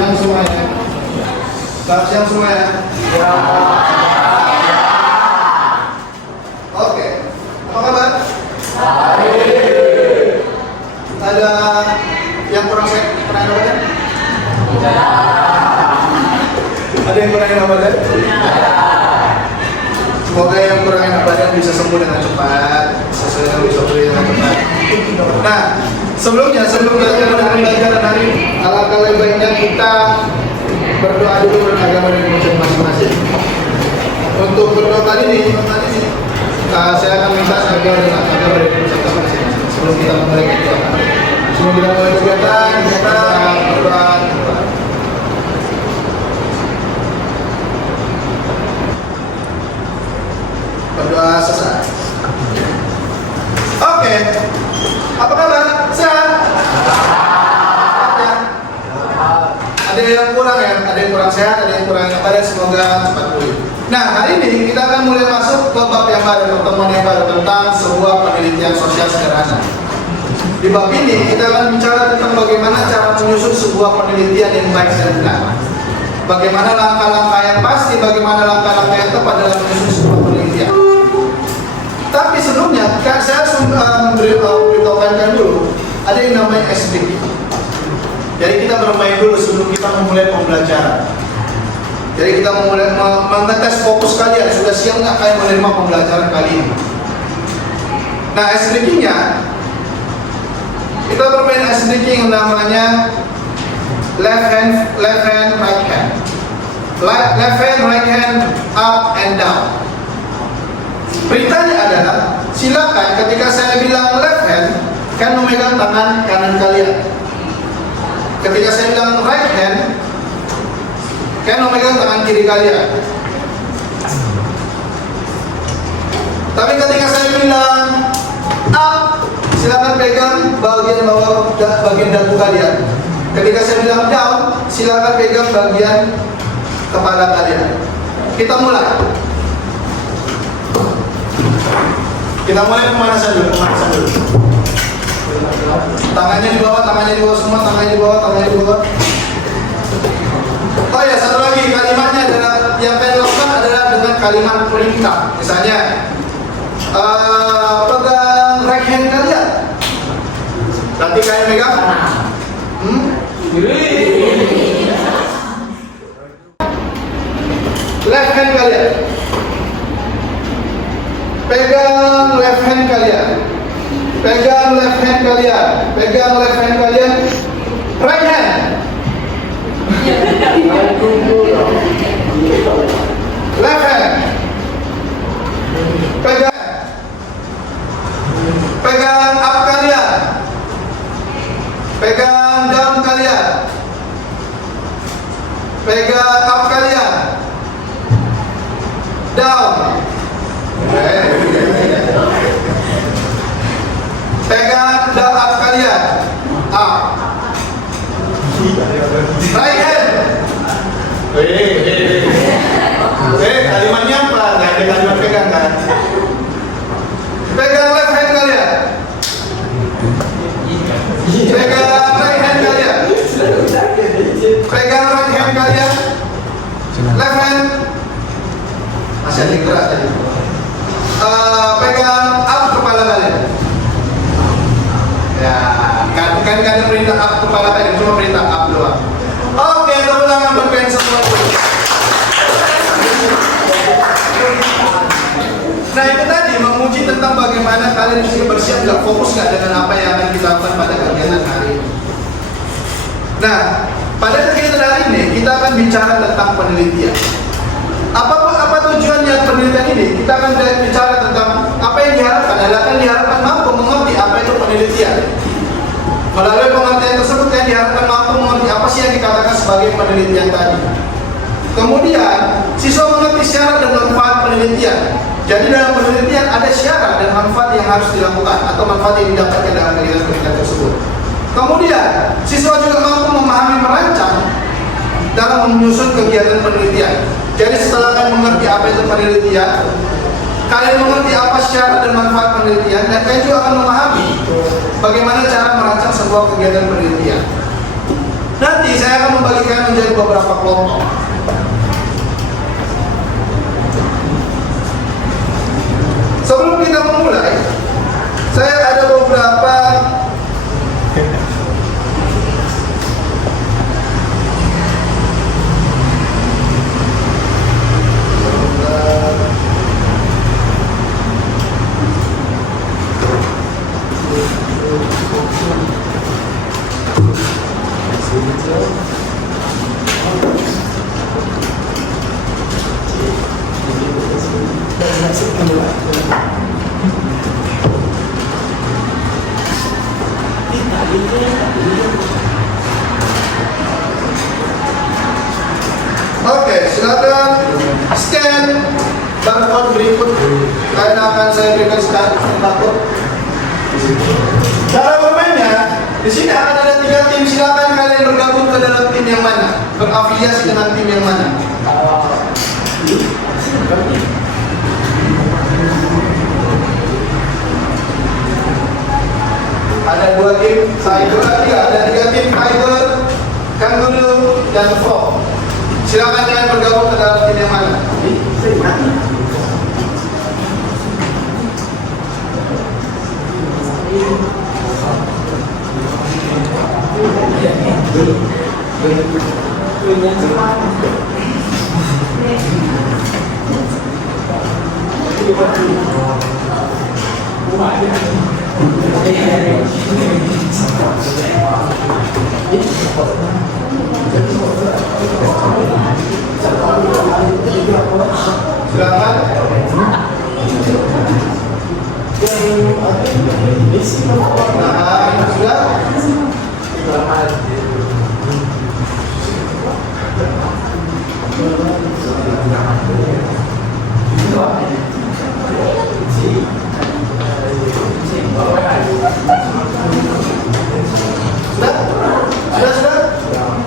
siang semuanya. Selamat siang semuanya. Ya. Oke, apa kabar? Baik. Ada yang kurang sehat? Pernah enak badan? Ada yang kurang enak badan? Semoga yang kurang enak badan bisa sembuh dengan cepat, sesuai bisa pulih dengan cepat. Nah, sebelum kita mulai pembelajaran hari ini, alangkah lebih baiknya kita berdoa dulu menurut agama dan masing-masing. Untuk berdoa kali ini, saya akan minta agar dengan agama dari masing-masing. Sebelum kita mulai kegiatan, kita berdoa. Berdoa sesaat. Oke. Apa kabar? Sehat? Ya. Ada yang kurang ya? Ada yang kurang sehat, ada yang kurang enak badan. Semoga cepat pulih. Nah, hari ini kita akan mulai masuk ke bab yang baru, pertemuan yang baru tentang sebuah penelitian sosial sederhana. Di bab ini kita akan bicara tentang bagaimana cara menyusun sebuah penelitian yang baik dan benar. Bagaimana langkah-langkah yang pasti, bagaimana langkah-langkah yang tepat dalam menyusun sebuah penelitian. Tapi sebelumnya, saya harus memberitahukan dulu, ada yang namanya SDG. Jadi kita bermain dulu sebelum kita memulai pembelajaran. Jadi kita memulai mengetes fokus kalian, sudah siap nggak kalian menerima pembelajaran kali ini? Nah, SDG-nya, kita bermain SDG yang namanya left hand, right hand. Left hand, right hand, up and down. Beritanya adalah, silakan ketika saya bilang left hand, kan memegang tangan kanan kalian. Ketika saya bilang right hand, kan memegang tangan kiri kalian. Tapi ketika saya bilang up, silakan pegang bagian bawah, bagian dagu kalian. Ketika saya bilang down, silakan pegang bagian kepala kalian. Kita mulai. Kita mulai pemanasan dulu. Tangannya di bawah semua, tangannya di bawah. Oh ya, satu lagi kalimatnya adalah yang kalian lakukan adalah dengan kalimat perintah. Misalnya, pegang right hand kalian. Nanti kalian pegang. Left hand kalian. Pegang left hand kalian. Pegang left hand kalian. Pegang left hand kalian. Right hand. Left hand. Pegang. Pegang up kalian. Pegang down kalian. Pegang up kalian. Down. Pegang down up kalian. Up. Right hand. Kalimatnya apa? Nggak ada kalimat pegang kan? Pegang left hand kalian. Pegang right hand kalian. Pegang right hand kalian. Left hand. Masih ada yang gerak tadi. Pegang up kepala kalian. Ya, kan ada perintah up kepala kalian, cuma perintah up doang. Oke, terulangan bermain semua dulu. Nah, itu tadi menguji tentang bagaimana kalian bisa bersiap nggak, fokus nggak dengan apa yang akan kita lakukan pada kegiatan hari ini. Nah, pada kegiatan hari ini kita akan bicara tentang penelitian. Apa tujuannya penelitian ini? Kita akan bicara tentang apa yang diharapkan. Akan diharapkan mampu mengerti apa itu penelitian. Melalui pengertian tersebut yang diharapkan mampu mengerti apa sih yang dikatakan sebagai penelitian tadi. Kemudian siswa mengerti syarat dan manfaat penelitian. Jadi dalam penelitian ada syarat dan manfaat yang harus dilakukan atau manfaat yang didapatkan dalam kegiatan penelitian tersebut. Kemudian siswa juga mampu memahami merancang dalam menyusun kegiatan penelitian. Jadi setelah kalian mengerti apa itu penelitian, kalian mengerti apa syarat dan manfaat penelitian, dan kalian juga akan memahami bagaimana cara merancang sebuah kegiatan penelitian. Nanti saya akan membagikan menjadi beberapa kelompok. Sebelum kita memulai, saya ada beberapa Oke, silakan scan barcode berikut. Kalian akan saya berikan scan barcode. Cara bermainnya, di sini akan ada 3 tim. Silakan kalian bergabung ke dalam tim yang mana, berafiliasi dengan tim yang mana. Ada 2 tim, ada 3 tim, Fiber, Kangaroo, dan Frog. Silakan kalian bergabung ke dalam tim yang mana. Silakan. Nah, sudah. Sudah?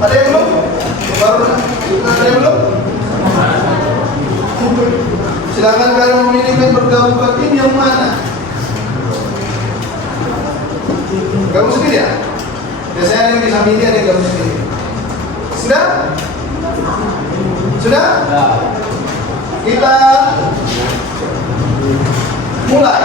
Ada yang belum? Baru ada yang belum? Silakan kalian memilih bergabung ke tim yang mana. Gabung sendiri ya? Biasanya ada yang bisa milih, ada yang gabung sendiri. Sudah? Sudah? Kita mulai.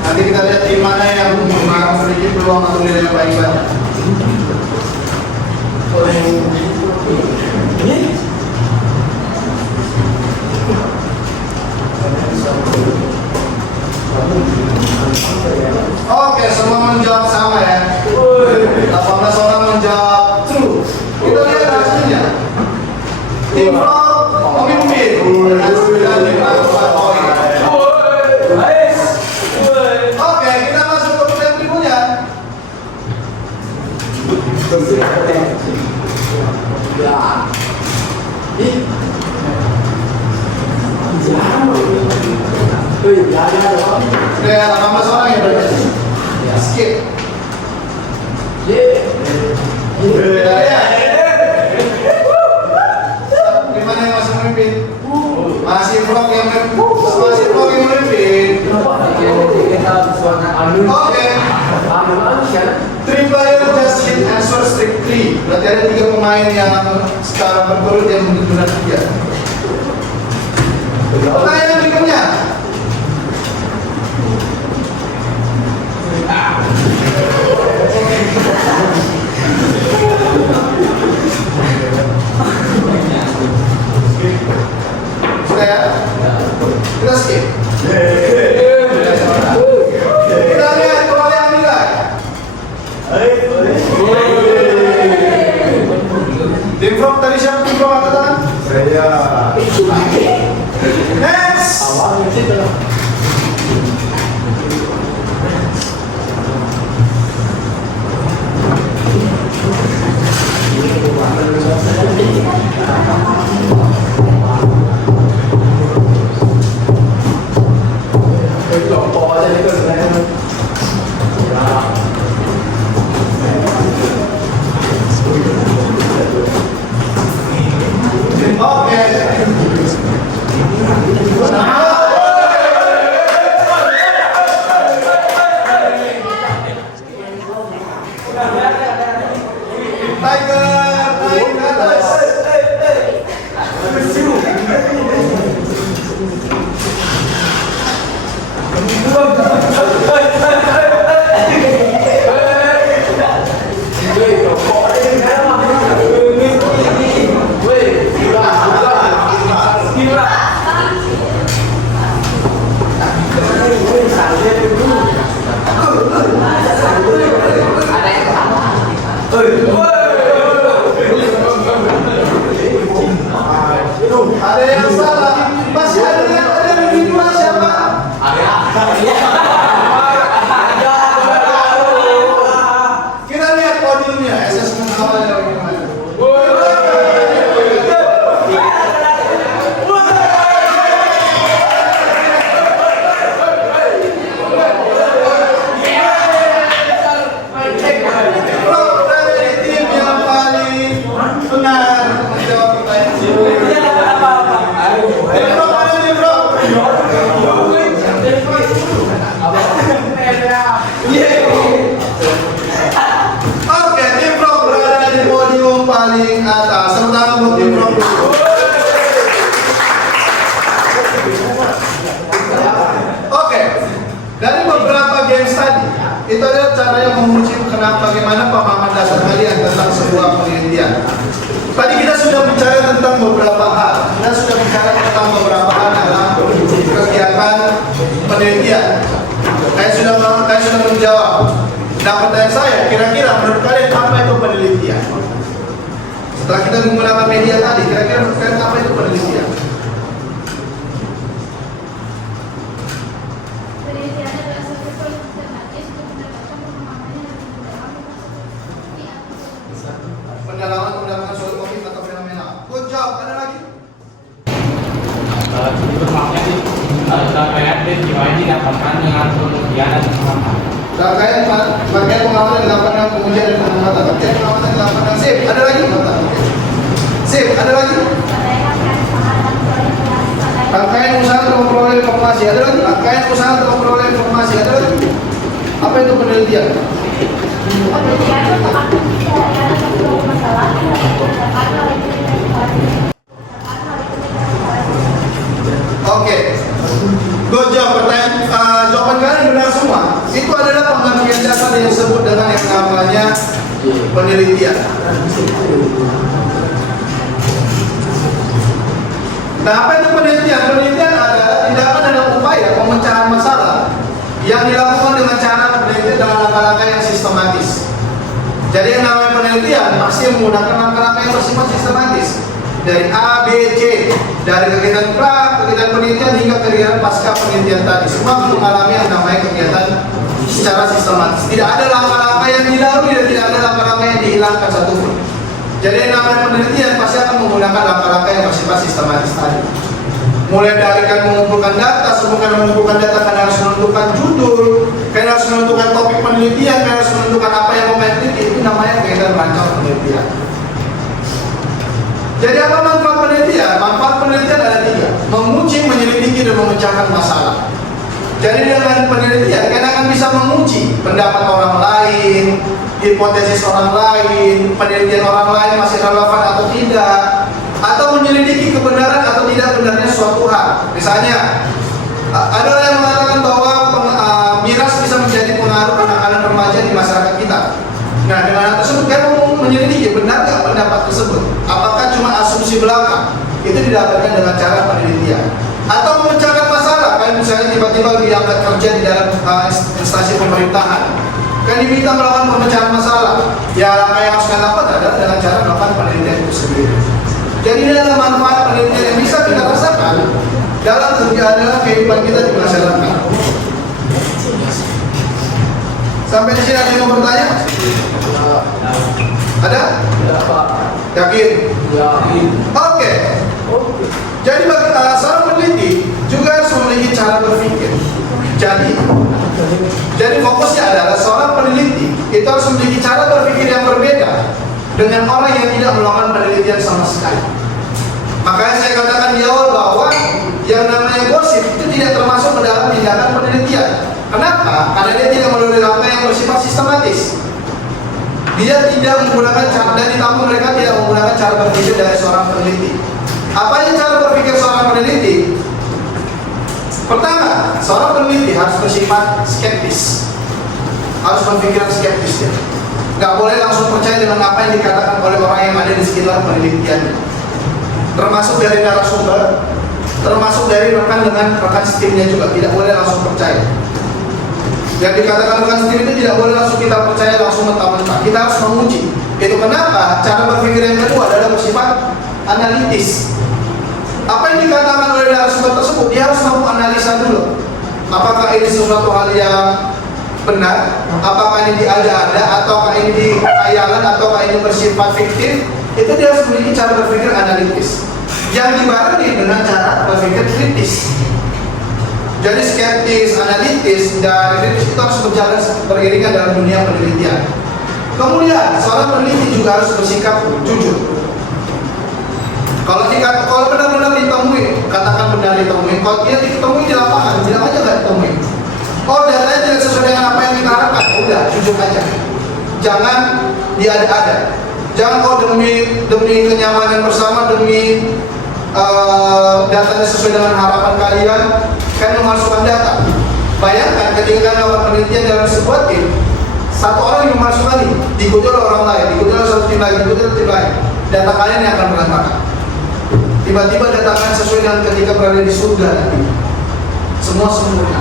Nanti kita lihat tim mana yang memiliki peluang atau nilai yang paling banyak. Oke, semua menjawab sama ya. 18 orang menjawab true. Kita lihat hasilnya. Tim Frog memimpin dengan 954 poin. Oke, kita masuk ke pertanyaan berikutnya. Ya, 18 orang yang berarti. Skip. Gimana yang masih memimpin? Masih Frog yang memimpin. Oke. 3 player just hit answer strictly. Berarti ada 3 pemain yang secara berturut yang benar 3. Pertanyaan berikutnya. Sudah ya? Kita skip. Kita lihat perolehan nilai. Tim Frog tadi siapa tim Frog angkat tangan? Saya. Next. Ada yang salah. Masih ada yang lebih dua siapa? Kita lihat podiumnya. Assessment awalnya bagaimana? Bro, dari tim yang paling benar menjawab pertanyaan ini. Bro, mana nih bro? Oke, tim bro berada di podium paling atas. Tepuk tangan buat tim bro dulu. Oke, dari beberapa games tadi, itu adalah cara yang menguji bagaimana pemahaman dasar kalian tentang sebuah penelitian. Tadi kita sudah bicara tentang beberapa hal. Kita sudah bicara tentang beberapa hal dalam kegiatan penelitian. Saya sudah menjawab. Nah, pertanyaan saya, kira-kira menurut kalian apa itu penelitian? Setelah kita menggunakan media tadi, kira-kira menurut kalian apa itu penelitian? Penelitian adalah suatu proses sistematis untuk mendapatkan pemahaman yang lebih mendalam tentang Pendalaman suatu topik atau fenomena. Good job. Ada lagi? Bermakna sih terkait dengan didapatkan dengan penelitian dan pengalaman. Terkait pengalaman yang dilakukan pengujian dan pengamatan. Terkait pengalaman yang dilakukan. Sip. Ada lagi? Sip. Ada lagi? Rangkaian usaha untuk memperoleh informasi. Ada lagi? Rangkaian usaha untuk memperoleh informasi. Ada lagi? Apa itu penelitian? penelitian untuk aktivitas yang memperoleh masalah yang berdasarkan hal itu Oke, good job. Jawaban kalian benar semua. Itu adalah pengertian dasar yang disebut dengan yang namanya penelitian. Nah, apa itu penelitian? Penelitian adalah tindakan dalam upaya pemecahan masalah yang dilakukan dengan cara penelitian dengan langkah-langkah yang sistematis. Jadi yang namanya penelitian pasti menggunakan langkah-langkah yang bersifat sistematis. Dari A, B, C, dari kegiatan pra, kegiatan penelitian hingga kegiatan pasca penelitian tadi, semua mengalami yang namanya kegiatan secara sistematis. Tidak ada langkah-langkah yang dilalui dan tidak ada langkah-langkah yang dihilangkan satupun. Jadi yang namanya penelitian pasti akan menggunakan langkah-langkah yang bersifat sistematis tadi. Mulai dari kan mengumpulkan data, sebelum mengumpulkan data kan harus menentukan judul, kan harus menentukan topik penelitian, kan harus menentukan apa yang mau teliti. Itu namanya kegiatan merancang penelitian. Jadi apa manfaat penelitian? Manfaat penelitian ada tiga: menguji, menyelidiki, dan memecahkan masalah. Jadi dengan penelitian kalian akan bisa menguji pendapat orang lain, hipotesis orang lain, penelitian orang lain masih relevan atau tidak, atau menyelidiki kebenaran atau tidak benarnya suatu hal. Misalnya ada orang yang mengatakan bahwa miras bisa menjadi pengaruh anak-anak remaja di masyarakat kita. Nah, dengan hal tersebut kan mau menyelidiki benar nggak pendapat tersebut? Apakah cuma asumsi belaka? Itu didapatkan dengan cara penelitian. Atau memecahkan masalah, kan misalnya tiba-tiba diangkat kerja di dalam instansi pemerintahan, kan diminta melakukan pemecahan masalah. Ya, langkah yang harus kita lakukan adalah dengan cara melakukan penelitian itu sendiri. Jadi ini adalah manfaat penelitian yang bisa kita rasakan dalam kehidupan kita di masyarakat. Sampai di sini ada yang mau bertanya? Ada? Yakin? Oke. Jadi seorang peneliti juga harus memiliki cara berpikir. Jadi fokusnya adalah seorang peneliti itu harus memiliki cara berpikir yang berbeda dengan orang yang tidak melakukan penelitian sama sekali. Makanya saya katakan di awal bahwa yang namanya gosip itu tidak termasuk ke dalam tindakan penelitian. Kenapa? Karena dia tidak melalui langkah yang bersifat sistematis. Dia tidak menggunakan cara, dan ditambah mereka tidak menggunakan cara berpikir dari seorang peneliti. Apa yang cara berpikir seorang peneliti? Pertama, seorang peneliti harus bersifat skeptis, harus berpikiran skeptis ya. Nggak boleh langsung percaya dengan apa yang dikatakan oleh orang yang ada di sekitar penelitian, termasuk dari narasumber, termasuk dari rekan dengan rekan timnya juga. Tidak boleh langsung percaya. Yang dikatakan rekan tim itu tidak boleh langsung kita percaya langsung mentah-mentah. Kita harus menguji. Itu kenapa cara berpikir yang kedua adalah bersifat analitis. Apa yang dikatakan oleh narasumber tersebut, dia harus mampu analisa dulu. Apakah ini sesuatu hal yang benar? Apakah ini diada-ada? Ataukah ini dikhayalan? Ataukah ini bersifat fiktif? Itu dia harus memiliki cara berpikir analitis yang dibarengi dengan cara berpikir kritis. Jadi skeptis, analitis, dan kritis itu harus berjalan beriringan dalam dunia penelitian. Kemudian seorang peneliti juga harus bersikap jujur. Kalau benar-benar ditemui, katakan benar ditemui. Kalau dia ditemui di lapangan, bilang aja nggak ditemui. Oh, datanya tidak sesuai dengan apa yang kita harapkan. Udah, jujur aja. Jangan diada-ada. Jangan demi kenyamanan bersama, demi datanya sesuai dengan harapan kalian memasukkan data. Bayangkan ketika kalian melakukan penelitian dalam sebuah tim, satu orang yang memasukkan ini diikuti oleh orang lain, diikuti oleh satu tim lain, diikuti oleh tim lain. Data kalian yang akan berantakan. Tiba-tiba data kalian sesuai dengan ketika berada di surga nanti. Semua sempurna.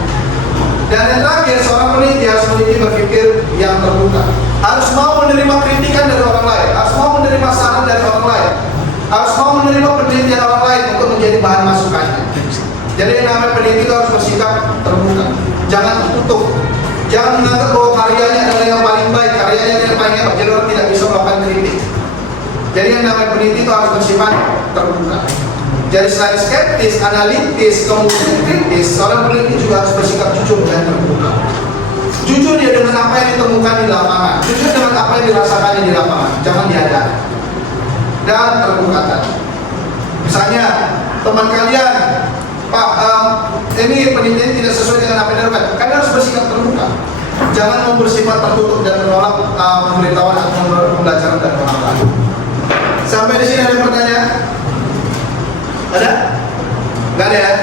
Dan yang terakhir, seorang peneliti harus memiliki berpikir yang terbuka. Harus mau menerima kritikan dari orang lain, harus mau menerima saran dari orang lain, harus mau menerima penelitian orang lain untuk menjadi bahan masukannya. Jadi yang namanya peneliti itu harus bersikap terbuka. Jangan tertutup. Jangan menganggap bahwa karyanya adalah yang paling baik, karyanya yang paling hebat, jadi orang tidak bisa melakukan kritik. Jadi yang namanya peneliti itu harus bersifat terbuka. Jadi selain skeptis, analitis, kemudian kritis, seorang peneliti juga harus bersikap jujur dan terbuka. Jujur dia dengan apa yang ditemukan di lapangan, jujur dengan apa yang dirasakannya di lapangan, jangan diada. Dan terbuka tadi. Misalnya teman kalian, Pak, ini penelitian tidak sesuai dengan apa yang dilakukan. Kalian harus bersikap terbuka. Jangan bersifat tertutup dan menolak pemberitahuan atau pembelajaran dari orang lain. Sampai di sini ada pertanyaan? Ada? Nggak ada ya?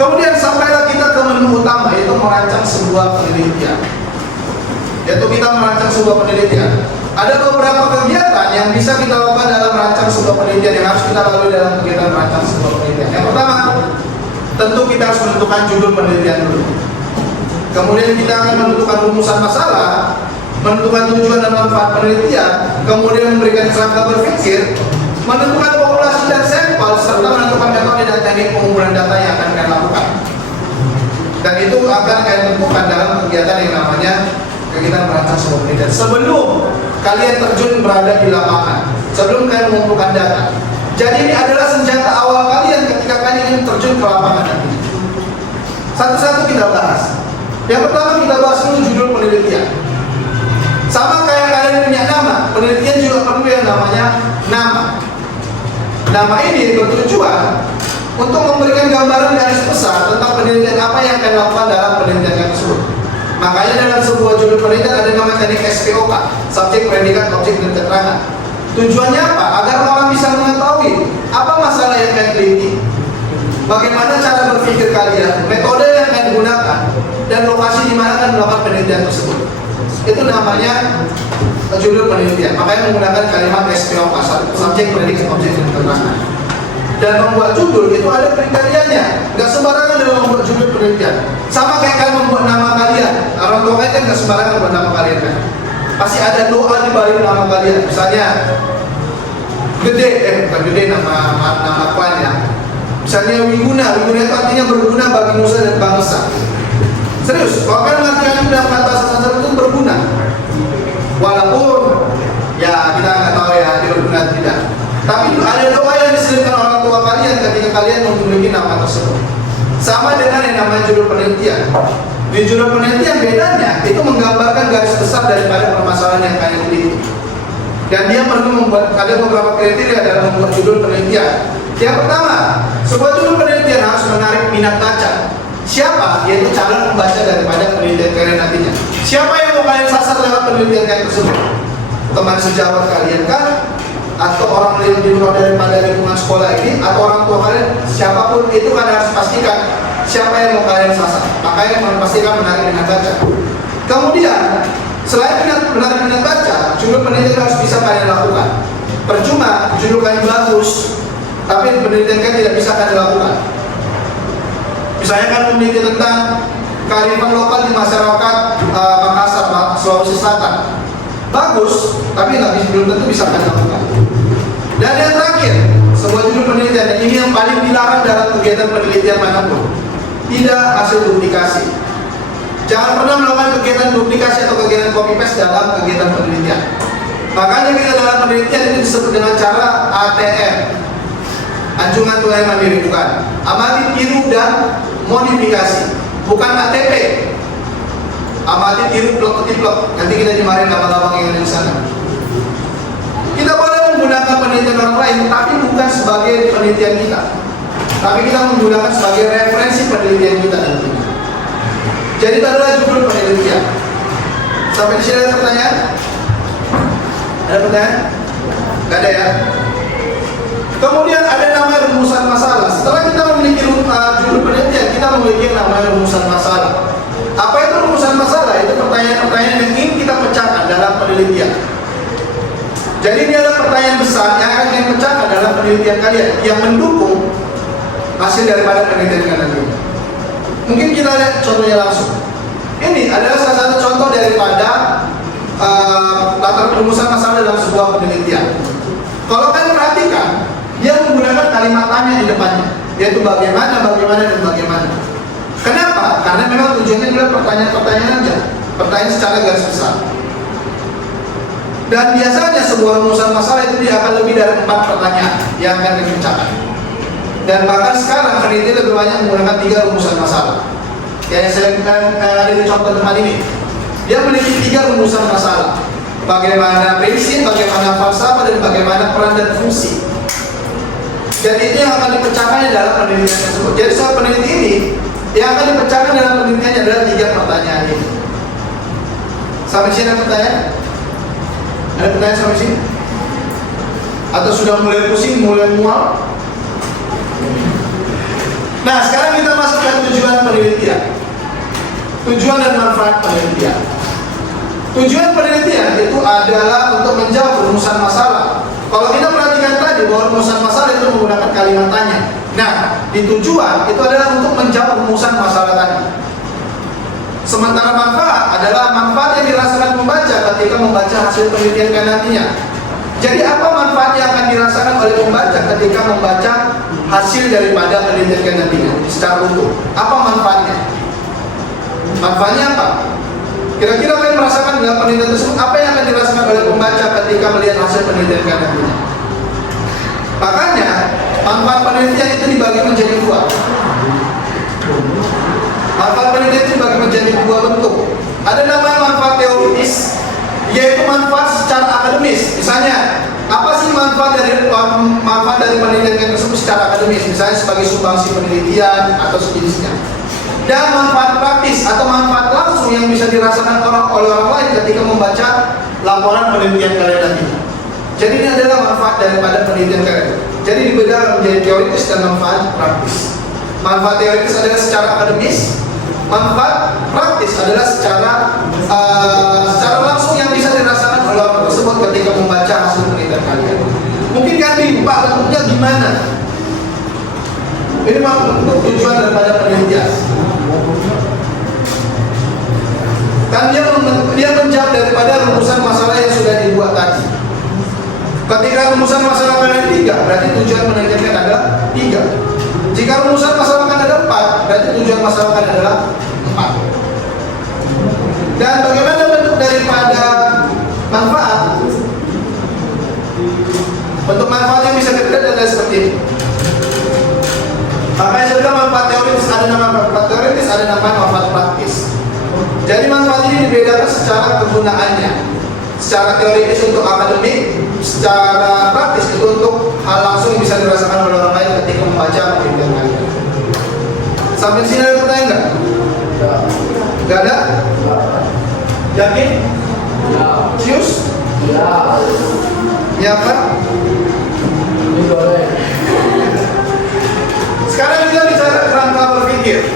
Kemudian sampailah kita ke menu utama, yaitu merancang sebuah penelitian. Yaitu kita merancang sebuah penelitian. Ada beberapa kegiatan yang bisa kita lakukan dalam merancang sebuah penelitian, yang harus kita lalui dalam kegiatan merancang sebuah penelitian. Yang pertama, tentu kita harus menentukan judul penelitian dulu. Kemudian kita akan menentukan rumusan masalah, menentukan tujuan dan manfaat penelitian, kemudian memberikan kerangka berpikir, menentukan populasi dan sampel, serta menentukan metode dan teknik pengumpulan data yang akan kalian lakukan. Dan itu akan kalian tentukan dalam kegiatan yang namanya kegiatan merancang sebuah penelitian. Sebelum kalian terjun berada di lapangan, sebelum kalian mengumpulkan data. Jadi ini adalah senjata awal kalian ketika kalian ingin terjun ke lapangan nanti. Satu-satu kita bahas. Yang pertama kita bahas dulu judul penelitian. Sama kayak kalian punya nama, penelitian juga perlu yang namanya nama. Nama ini bertujuan untuk memberikan gambaran garis besar tentang penelitian apa yang akan dilakukan dalam penelitian tersebut. Makanya dalam sebuah judul penelitian ada nama teknik SPOK, subjek, predikat, objek, dan keterangan. Tujuannya apa? Agar orang bisa mengetahui apa masalah yang kalian teliti, bagaimana cara berpikir kalian, metode yang kalian gunakan, dan lokasi di mana kalian melakukan penelitian tersebut. Itu namanya judul penelitian. Makanya menggunakan kalimat SPOK, subjek, predikat, objek, dan keterangan. Dan membuat judul itu ada kriterianya. Nggak sembarangan dalam membuat judul penelitian. Sama kayak kalian membuat nama kalian. Orang tua kalian kan nggak sembarangan membuat nama kalian kan. Pasti ada doa di balik nama kalian. Misalnya gede, bukan gede nama klan ya. Misalnya Wiguna itu artinya berguna bagi nusa dan bangsa. Serius, kalau kalian mengartikan dalam kata sastra itu berguna. Walaupun ya kita nggak tahu ya dia berguna atau tidak. Tapi ada doa yang diselipkan orang tua kalian ketika kalian memiliki nama tersebut. Sama dengan yang namanya judul penelitian. Di judul penelitian bedanya itu menggambarkan garis besar daripada permasalahan yang kalian teliti. Dan dia perlu membuat ada beberapa kriteria dalam membuat judul penelitian. Yang pertama, sebuah judul penelitian harus menarik minat baca. Siapa? Yaitu calon pembaca daripada penelitian kalian nantinya. Siapa yang mau kalian sasar lewat penelitian kalian tersebut? Teman sejawat kalian kah? Atau orang lain di luar daripada lingkungan sekolah ini, atau orang tua kalian, siapapun itu kan harus pastikan siapa yang mau kalian sasar. Makanya pastikan menarik minat baca. Kemudian, selain menarik minat baca, judul penelitian harus bisa kalian lakukan. Percuma judul kalian bagus, tapi penelitian kalian tidak bisa kalian lakukan. Misalnya kan meneliti tentang kearifan lokal di masyarakat Makassar, Sulawesi Selatan. Bagus, tapi belum tentu bisa kalian lakukan. Dan yang terakhir, sebuah judul penelitian, ini yang paling dilarang dalam kegiatan penelitian manapun. Tidak hasil duplikasi. Jangan pernah melakukan kegiatan duplikasi atau kegiatan copy paste dalam kegiatan penelitian. Makanya kita dalam penelitian ini disebut dengan cara ATM, anjungan tunai mandiri, bukan. Amati, tiru, dan modifikasi, bukan ATP. Amati, tiru, plot, plot. Nanti kita dimarahin abang-abang yang ada di sana. Kita boleh menggunakan penelitian orang lain, tapi bukan sebagai penelitian kita. Tapi kita menggunakan sebagai referensi penelitian kita nantinya. Jadi itu adalah judul penelitian. Sampai di sini ada pertanyaan? Ada pertanyaan? Gak ada ya? Kemudian ada nama rumusan masalah. Setelah kita memiliki judul penelitian, kita memiliki nama rumusan masalah. Apa itu rumusan masalah? Itu pertanyaan-pertanyaan yang ingin kita pecahkan dalam penelitian. Jadi ini adalah pertanyaan besar yang akan kalian pecahkan dalam penelitian kalian yang mendukung hasil daripada penelitian kalian. Mungkin kita lihat contohnya langsung. Ini adalah salah satu contoh daripada latar rumusan masalah dalam sebuah penelitian. Kalau kalian perhatikan, dia menggunakan kalimat tanya di depannya, yaitu bagaimana, bagaimana, dan bagaimana. Kenapa? Karena memang tujuannya adalah pertanyaan-pertanyaan aja, pertanyaan secara garis besar. Dan biasanya sebuah rumusan masalah itu dia akan lebih dari 4 pertanyaan yang akan dipecahkan. Dan bahkan sekarang peneliti lebih banyak menggunakan 3 rumusan masalah. Yang saya ada di contoh teman ini, dia memiliki 3 rumusan masalah. Bagaimana prinsip, bagaimana falsafah, dan bagaimana peran dan fungsi. Jadi ini yang akan dipecahkannya dalam penelitian tersebut. Jadi soal peneliti ini yang akan dipecahkan dalam penelitiannya adalah 3 pertanyaan ini. Sampai sini ada pertanyaan? Ada pertanyaan sampai sini? Atau sudah mulai pusing, mulai mual? Nah, sekarang kita masuk ke tujuan penelitian. Tujuan dan manfaat penelitian. Tujuan penelitian itu adalah untuk menjawab rumusan masalah. Kalau kita perhatikan tadi bahwa rumusan masalah itu menggunakan kalimat tanya. Nah, di tujuan itu adalah untuk menjawab rumusan masalah tadi. Sementara manfaat adalah manfaat yang dirasakan pembaca ketika membaca hasil penelitian kan nantinya. Jadi apa manfaat yang akan dirasakan oleh pembaca ketika membaca hasil daripada penelitian kan nantinya secara utuh? Apa manfaatnya? Manfaatnya apa? Kira-kira kalian merasakan dalam penelitian tersebut apa yang akan dirasakan oleh pembaca ketika melihat hasil penelitian kan nantinya? Makanya manfaat penelitian itu dibagi menjadi 2. Manfaat penelitian itu dibagi menjadi 2 bentuk. Ada namanya manfaat teoritis, yaitu manfaat secara akademis. Misalnya, apa sih manfaat dari penelitian tersebut secara akademis? Misalnya sebagai sumbangsi penelitian atau sejenisnya. Dan manfaat praktis atau manfaat langsung yang bisa dirasakan oleh orang lain ketika membaca laporan penelitian kalian nanti. Jadi ini adalah manfaat daripada penelitian kalian. Jadi dibedakan menjadi teoritis dan manfaat praktis. Manfaat teoritis adalah secara akademis, manfaat praktis adalah secara langsung yang bisa dirasakan oleh orang tersebut ketika membaca hasil penelitian kalian. Mungkin kan Pak bentuknya gimana? Ini bentuk tujuan daripada penelitian. Dan dia menjawab daripada rumusan masalah yang sudah dibuat tadi. Ketika rumusan masalah kalian 3, berarti tujuan penelitian adalah 3. Jika rumusan masalah kan ada 4, berarti tujuan masalah kan adalah 4. Dan bagaimana bentuk daripada manfaat? Bentuk manfaat yang bisa kita lihat adalah seperti ini. Makanya saya bilang manfaat teoritis, ada nama manfaat teoritis, ada nama manfaat praktis. Jadi manfaat ini dibedakan secara kegunaannya. Secara teoritis untuk akademik, secara praktis itu untuk hal langsung yang bisa dirasakan oleh orang lain ketika membaca penelitian kalian. Sampai sini ada pertanyaan nggak? Nggak ada? Yakin? Serius? Ya Pak? Sekarang kita bicara kerangka berpikir. berpikir.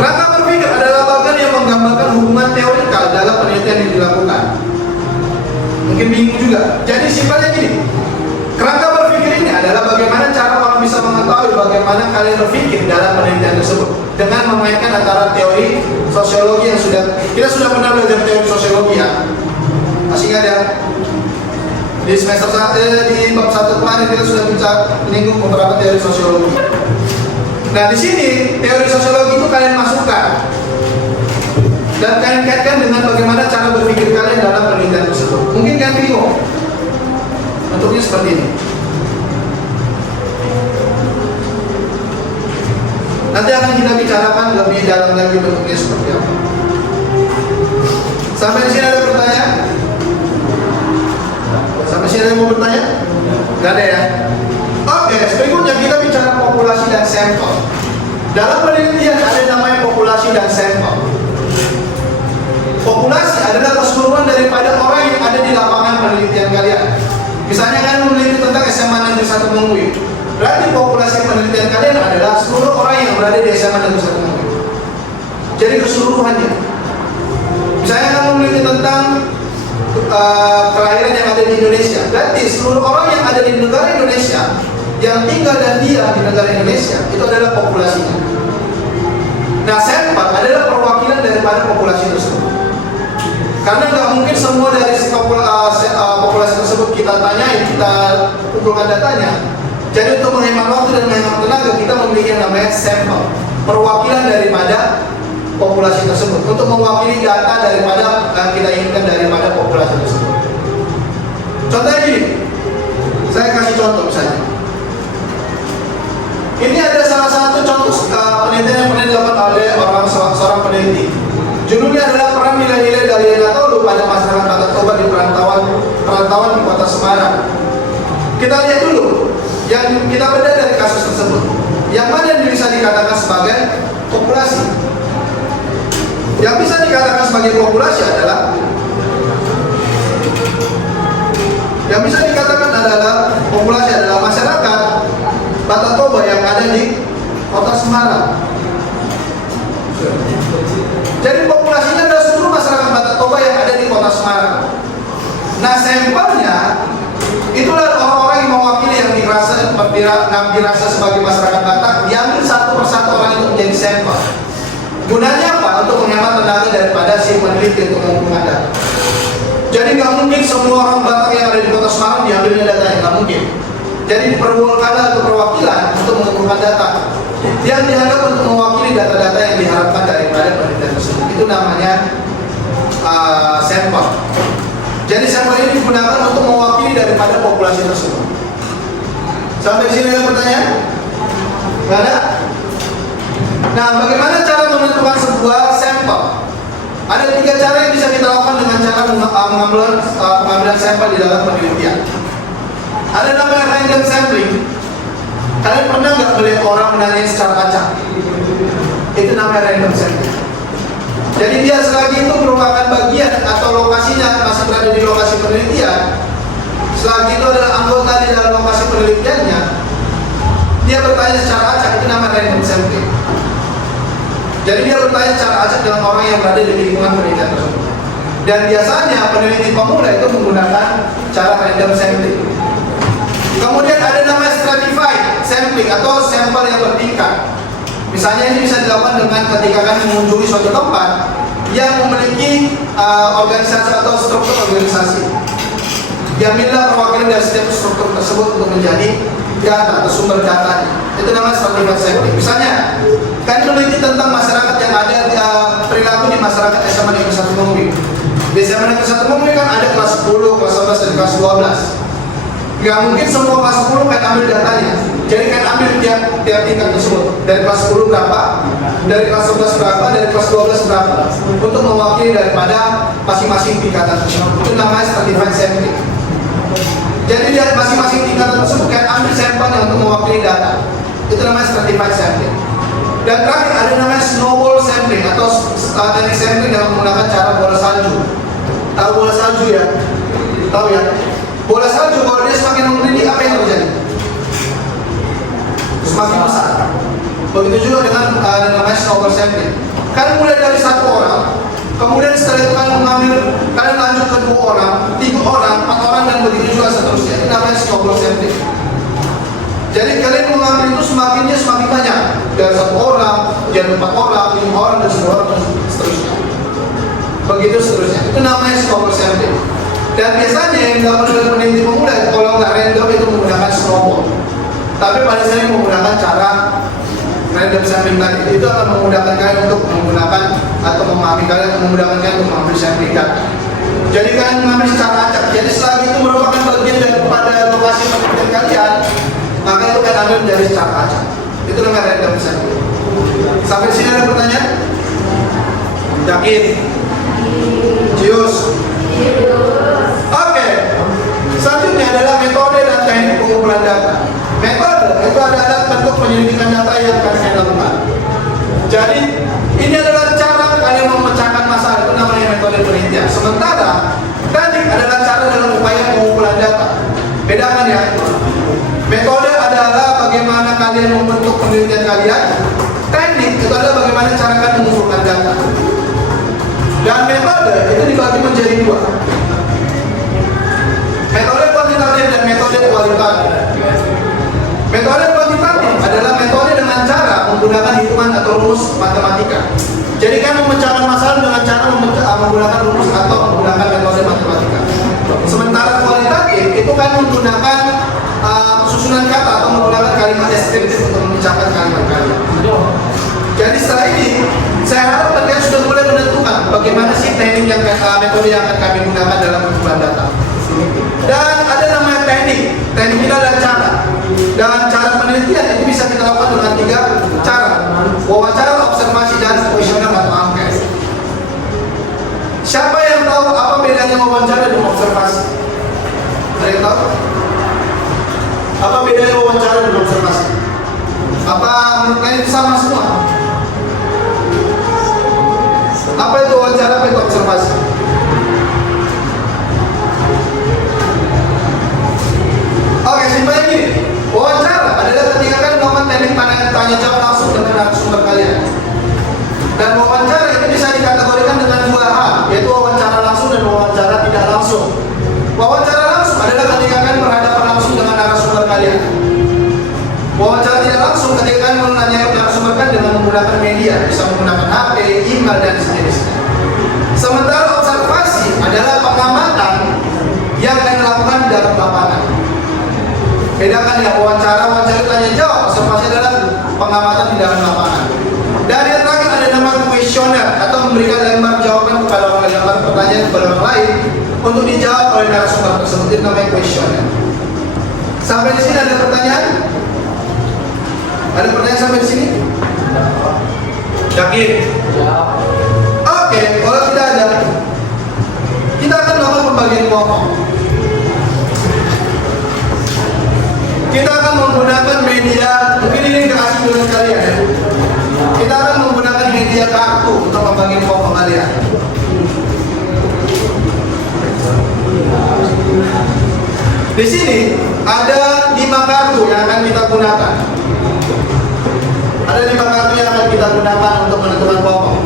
Kerangka berpikir adalah bagian yang menggambarkan hubungan teorikal dalam penelitian yang dilakukan. Mungkin bingung juga. Jadi simpelnya gini, kerangka berpikir ini adalah bagaimana cara orang bisa mengetahui bagaimana kalian berpikir dalam penelitian tersebut dengan memainkan antara teori sosiologi yang kita sudah pernah belajar teori sosiologi ya. Masih ingat ya? Di semester 1 di bab 1 kemarin kita sudah menyinggung beberapa teori sosiologi. Nah, di sini teori sosiologi itu kalian masukkan dan kalian kaitkan dengan bagaimana cara berpikir kalian dalam penelitian tersebut. Mungkin kalian bingung. Bentuknya seperti ini. Nanti akan kita bicarakan lebih dalam lagi bentuknya seperti apa. Sampai di sini ada pertanyaan? Sampai sini ada yang mau bertanya? Gak ada ya? Oke, berikutnya kita bicara populasi dan sampel. Dalam penelitian ada namanya populasi dan sampel. Populasi adalah keseluruhan daripada orang yang ada di lapangan penelitian kalian. Misalnya kalian meneliti tentang SMA Negeri 1 Mengui. Berarti populasi penelitian kalian adalah seluruh orang yang berada di SMA Negeri 1 Mengui. Jadi keseluruhannya. Misalnya kalian meneliti tentang kelahiran yang ada di Indonesia. Berarti seluruh orang yang ada di negara Indonesia yang tinggal dan diam di negara Indonesia itu adalah populasinya. Nah, sampel adalah perwakilan daripada populasi tersebut. Karena nggak mungkin semua dari populasi tersebut kita tanyain, kita kumpulkan datanya. Jadi untuk menghemat waktu dan menghemat tenaga, kita memiliki yang namanya sampel, perwakilan daripada populasi tersebut untuk mewakili data daripada yang kita inginkan daripada populasi tersebut. Contohnya gini, saya kasih contoh misalnya. Ini ada salah satu contoh penelitian yang pernah dilakukan oleh seorang peneliti. Judulnya adalah peran nilai-nilai dari Natolu pada masyarakat Batak Toba di perantauan di kota Semarang. Kita lihat dulu, yang kita bedah dari kasus tersebut. Yang mana yang bisa dikatakan sebagai populasi? Yang bisa dikatakan sebagai populasi adalah populasi adalah masyarakat Batak Toba yang ada di kota Semarang. Jadi populasinya adalah seluruh masyarakat Batak Toba yang ada di kota Semarang. Nah, sampelnya itulah orang-orang yang mewakili yang dirasa sebagai masyarakat Batak, diambil satu persatu orang itu menjadi sampel. Gunanya apa? Untuk menghemat tenaga daripada si peneliti untuk mengumpulkan data. Jadi nggak mungkin semua orang Batak yang ada di kota Semarang diambilnya datanya, nggak mungkin. Jadi perlukan atau perwakilan untuk mengumpulkan data yang dianggap untuk mewakili data-data yang diharapkan daripada penelitian tersebut. Itu namanya sampel. Jadi sampel ini digunakan untuk mewakili daripada populasi tersebut. Sampai di sini ada pertanyaan? Nggak ada? Nah, bagaimana cara menentukan sebuah sampel? Ada 3 cara yang bisa kita lakukan dengan cara pengambilan sampel di dalam penelitian. Ada namanya random sampling. Kalian pernah nggak melihat orang menanya secara acak? Itu namanya random sampling. Jadi dia selagi itu merupakan bagian atau lokasinya masih berada di lokasi penelitian, selagi itu adalah anggota di dalam lokasi penelitiannya, dia bertanya secara acak, itu namanya random sampling. Jadi dia bertanya secara acak dengan orang yang berada di lingkungan penelitian tersebut. Dan biasanya peneliti pemula itu menggunakan cara random sampling. Kemudian ada namanya stratified sampling atau sampel yang bertingkat. Misalnya ini bisa dilakukan dengan ketika kalian mengunjungi suatu tempat yang memiliki organisasi atau struktur organisasi. Diambillah perwakilan dari setiap struktur tersebut untuk menjadi data atau sumber datanya. Itu namanya stratified sampling. Misalnya, kalian meneliti tentang masyarakat yang ada perilaku di masyarakat SMA Negeri 1 Mengui. Di SMA Negeri 1 Mengui kan ada kelas 10, kelas 11, dan kelas 12. Gak mungkin semua kelas 10 kan ambil datanya. Jadi kan ambil tiap tingkat tersebut. Dari kelas 10 berapa, dari kelas 11 berapa, dari kelas 12 berapa, untuk mewakili daripada masing-masing tingkatan tersebut. Itu namanya stratified sampling. Jadi dari masing-masing tingkatan tersebut kan ambil sampelnya untuk mewakili data. Itu namanya stratified sampling. Dan terakhir ada namanya snowball sampling atau teknik sampling yang menggunakan cara bola salju. Tahu bola salju ya? Tahu ya? Bola salju kalau dia semakin mendidih, apa yang terjadi? Semakin besar. Begitu juga dengan namanya snowball sampling. Kalian mulai dari satu orang, kemudian setelah itu kalian mengambil, kalian lanjut ke 2 orang, 3 orang, 4 orang, dan begitu juga seterusnya. Ini namanya snowball sampling. Jadi kalian mengambil itu semakin banyak, dari 1 orang, jadi 4 orang, 5 orang, dan 10 orang, dan seterusnya. Begitu seterusnya. Itu namanya snowball sampling. Dan biasanya yang dilakukan oleh peneliti pemula, kalau nggak random itu menggunakan snowball. Tapi pada saya menggunakan cara random sampling tadi, itu akan memudahkan kalian untuk menggunakan atau memahami kalian, memudahkan kalian untuk mengambil sampling data. Jadi kalian mengambil secara acak. Jadi selagi itu merupakan bagian daripada lokasi penelitian kalian, maka itu kalian ambil dari secara acak. Itu namanya random sampling. Sampai sini ada pertanyaan? Yakin? Cius? Oke. Selanjutnya adalah metode dan teknik pengumpulan data. Metode itu adalah bentuk penyelidikan data yang kalian lakukan. Jadi ini adalah cara kalian memecahkan masalah, itu namanya metode penelitian. Sementara teknik adalah cara dalam upaya pengumpulan data. Bedakan ya. Metode adalah bagaimana kalian membentuk penelitian kalian. Teknik itu adalah bagaimana cara kalian mengumpulkan data. Dan metode itu dibagi menjadi 2. Metode kuantitatif dan metode kualitatif. Metode kuantitatif adalah metode dengan cara menggunakan hitungan atau rumus matematika. Jadi kan memecahkan masalah dengan cara menggunakan rumus atau menggunakan metode matematika. Sementara kualitatif itu kan menggunakan susunan kata atau menggunakan kalimat deskriptif untuk memecahkan kalimat-kalimat. Jadi setelah ini, saya harap kalian sudah mulai menentukan bagaimana sih teknik yang metode yang akan kami gunakan dalam pengumpulan data. Dan ada namanya teknik. Teknik ini adalah cara. Dan cara penelitian itu bisa kita lakukan dengan 3 cara: wawancara, observasi, dan kuesioner atau angket. Siapa yang tahu apa bedanya wawancara dan observasi? Ada yang tahu? Apa bedanya wawancara dan observasi? Apa menurut kalian itu sama semua? Apa itu wawancara, apa itu observasi? Oke, simpelnya gini. Wawancara adalah ketika kalian melakukan teknik tanya jawab langsung dengan narasumber kalian. Dan wawancara itu bisa dikategorikan dengan 2 hal, yaitu wawancara langsung dan wawancara tidak langsung. Wawancara langsung adalah ketika kalian berhadapan langsung dengan narasumber kalian. Wawancara tidak langsung ketika kalian menanyai narasumber kalian dengan menggunakan media, bisa menggunakan HP, email, dan sejenisnya. Sementara observasi adalah pengamatan yang kalian lakukan di dalam lapangan. Bedakan ya, wawancara tanya jawab, observasi adalah pengamatan di dalam lapangan. Dan yang terakhir ada nama kuesioner atau memberikan lembar jawaban kepada orang, lembar pertanyaan kepada orang lain untuk dijawab oleh narasumber tersebut. Itu namanya kuesioner. Sampai di sini ada pertanyaan? Ada pertanyaan sampai di sini? Yakin? Oke, kalau tidak ada, kita akan melakukan pembagian kelompok. Kita akan menggunakan media, mungkin ini nggak asing dengan kalian ya. Kita akan menggunakan media kartu untuk pembagian kelompok kalian. Di sini ada 5 kartu yang akan kita gunakan. Ada 5 kartu yang akan kita gunakan untuk menentukan kelompok.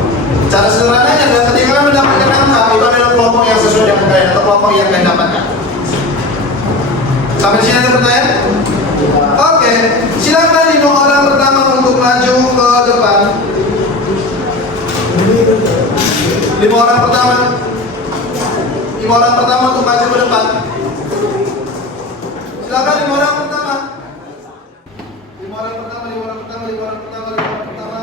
Cara sederhananya adalah ketika kalian mendapatkan angka, itu adalah kelompok yang sesuai dengan kalian atau kelompok yang kalian dapatkan. Sampai sini ada pertanyaan? Oke, silakan 5 orang pertama untuk maju ke depan. 5 orang pertama. 5 orang pertama untuk maju ke depan. Silakan 5 orang pertama. 5 orang pertama, 5 orang pertama, 5 orang pertama, 5 orang pertama.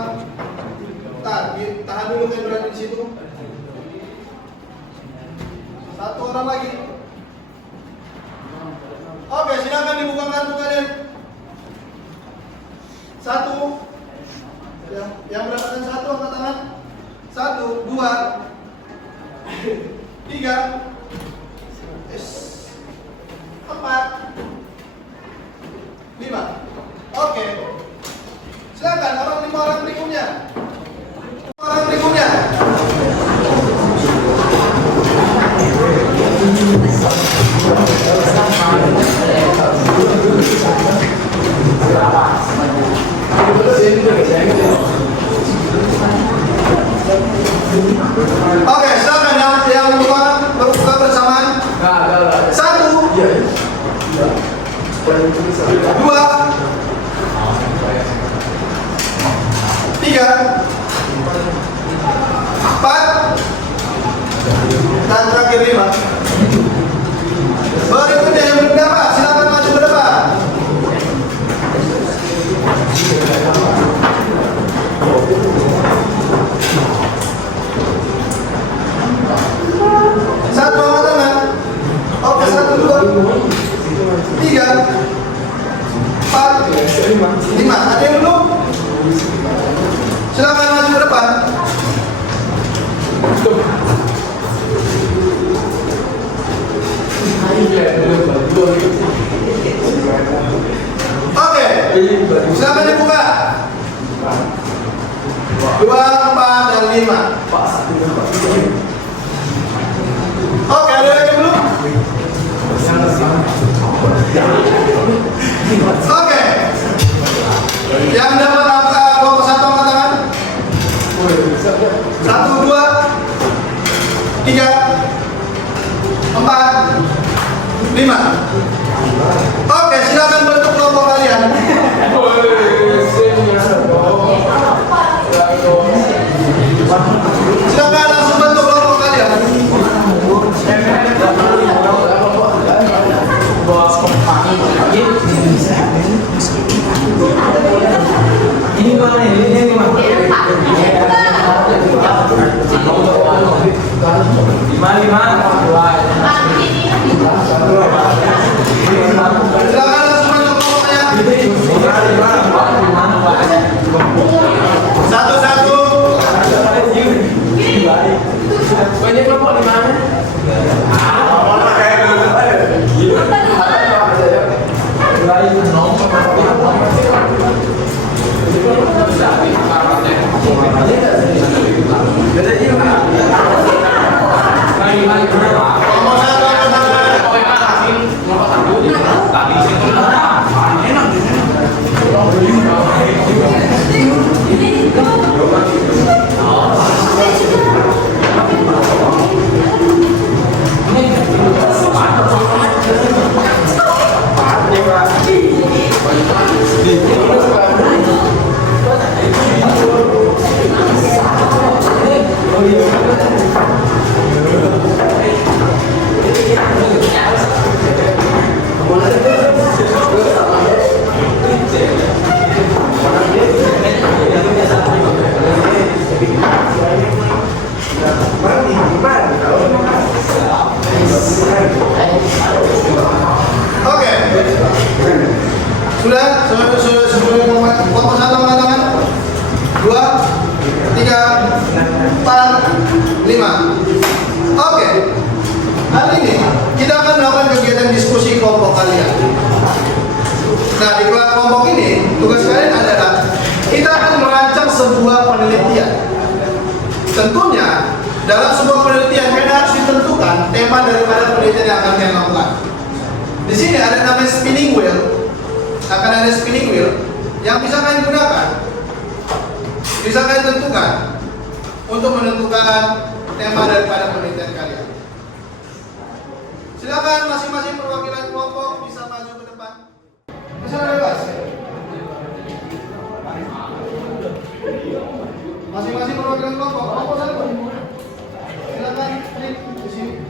Tahan dulu yang berada di situ. 1 orang lagi. Oke, silakan dibuka kartu kalian. 1. Yang mendapatkan 1 angkat tangan. 1, 2, 3, 4, 5. Oke. Silakan 5 orang berikutnya. 5 orang berikutnya. Oke, silakan yang berbuka bersamaan. Satu, dua, tiga, empat, dan terakhir 5. Berikutnya yang belum dapat, silakan maju ke depan. Satu angkat tangan. Oke, 1, 2, 3, 4, 5. Ada yang belum? Silakan maju ke depan. Oke, silakan dibuka. 2, 4, dan 5. Oke, ada yang belum? Oke. Yang dapat angka kelompok 1 angkat tangan. 1, 2, 3, 4, 5. Oke, silakan bentuk kelompok kalian. Silakan langsung bentuk kelompok kalian. Ini mana ini mana? Lima. Silakan langsung bentuk kelompoknya. Satu-satu. Banyak kelompok di mana? Oke. Sudah sebelum kelompok 1 mengatakan 2, 3, 4, 5. Oke. Hari ini kita akan melakukan kegiatan diskusi kelompok kalian. Nah, di kelompok ini tugas kalian adalah kita akan merancang sebuah penelitian. Tentunya dalam sebuah penelitian kalian harus ditentukan tema daripada penelitian yang akan kalian lakukan. Di sini ada namanya spinning wheel. Akan ada spinning wheel yang bisa kalian gunakan, bisa kalian tentukan untuk menentukan tema daripada penelitian kalian. Silakan masing-masing perwakilan kelompok bisa maju ke depan. Bisa bebas. Masing-masing perwakilan kelompok. Kelompok 1. Silakan klik di sini.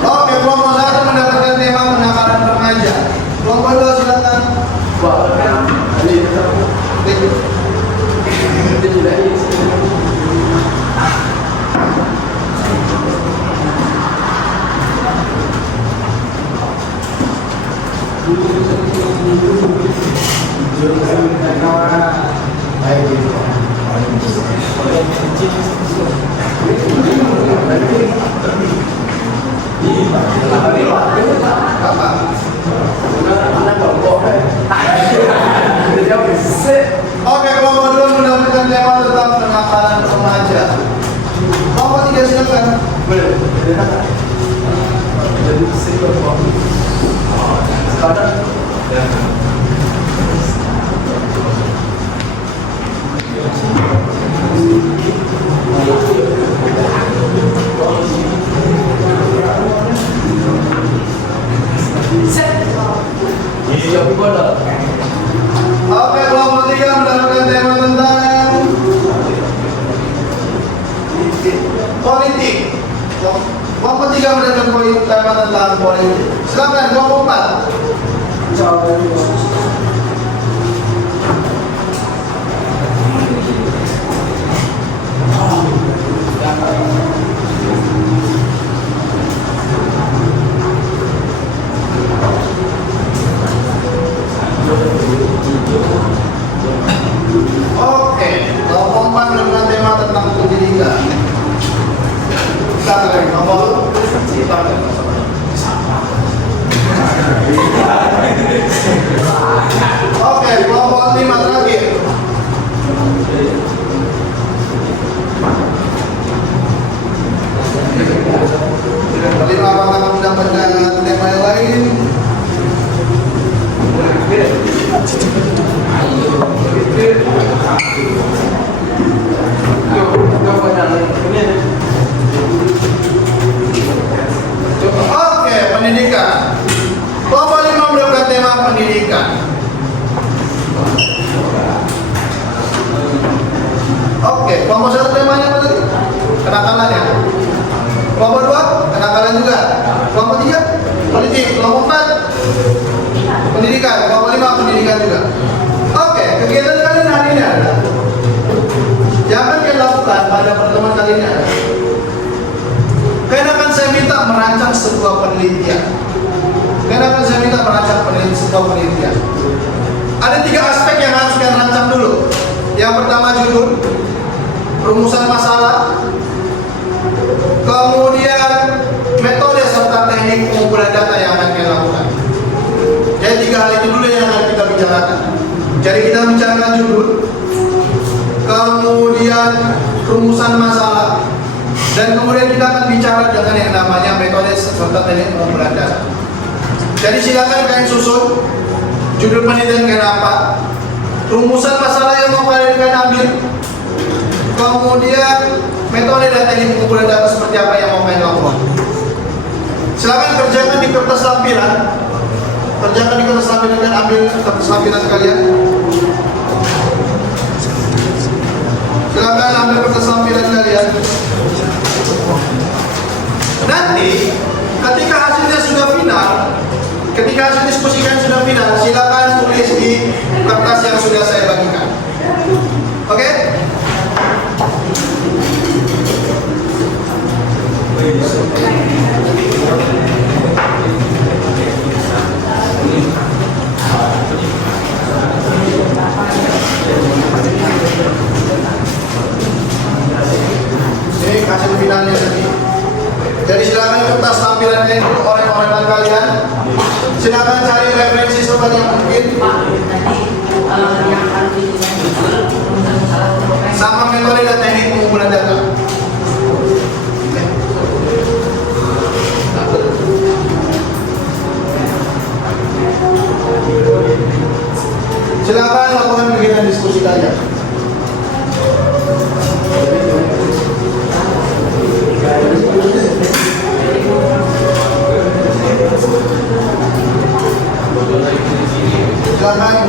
Oke, kelompok 1 mendapatkan tema penangkaran remaja. Kelompok 2 silakan. Oke, kelompok 3 mendapatkan tema tentang politik. Kelompok 3 mendapatkan tema tentang politik. Silakan kelompok 4. Oke, kelompok 4 mendapatkan tema tentang pendidikan. Silakan nomor. Oke, kelompok 5 terakhir. Kelima, apakah mendapatkan tema yang lain? Oke, pendidikan. Kelompok 5 mendapatkan tema pendidikan. Oke, kelompok 1 temanya apa tadi? Kenakalan ya. Kelompok 2 kenakalan juga. Kelompok 3 politik. Kelompok 4 pendidikan. Kelompok 5 pendidikan juga. Oke, kegiatan kalian hari ini adalah yang akan kalian lakukan pada pertemuan kali ini adalah kalian akan saya minta merancang sebuah penelitian. Sebuah penelitian. Ada 3 aspek yang harus kalian rancang dulu. Yang pertama judul, rumusan masalah, kemudian metode serta teknik pengumpulan data yang akan kalian lakukan. Jadi 3 hal itu dulu yang akan kita bicarakan. Jadi kita bicarakan judul, kemudian rumusan masalah, dan kemudian kita akan bicara dengan yang namanya metode serta teknik pengumpulan data. Jadi silakan kalian susun judul penelitian kalian apa, rumusan masalah yang mau kalian ambil, kemudian metode dan teknik pengumpulan data seperti apa yang mau kalian lakukan. Silakan kerjakan di kertas lampiran. Dan ambil kertas lampiran kalian. Silakan ambil kertas lampiran kalian. Nanti ketika hasilnya sudah final, ketika hasil diskusi kalian sudah final, silakan tulis di kertas yang sudah saya bagikan. Oke? Ini hasil finalnya tadi. Jadi silakan kertas tampilannya itu orang-orang kalian. Silakan cari referensi sebanyak mungkin. Sama metode dan teknik pengumpulan data. Silakan lakukan kegiatan diskusi kalian. Silakan.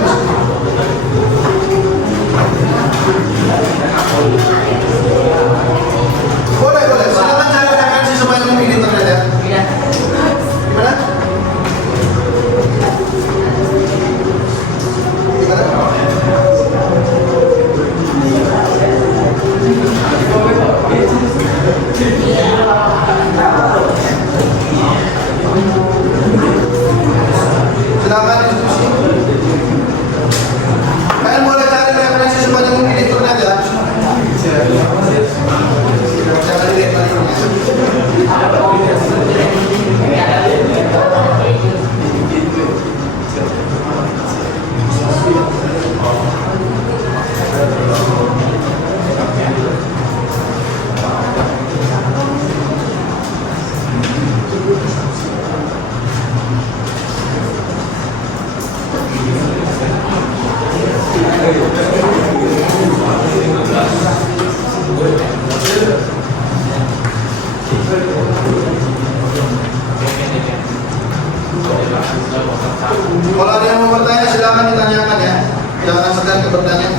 Boleh. Silakan cari referensi sebanyak mungkin di internet ya. Gimana? Silakan diskusi. yang bertanya?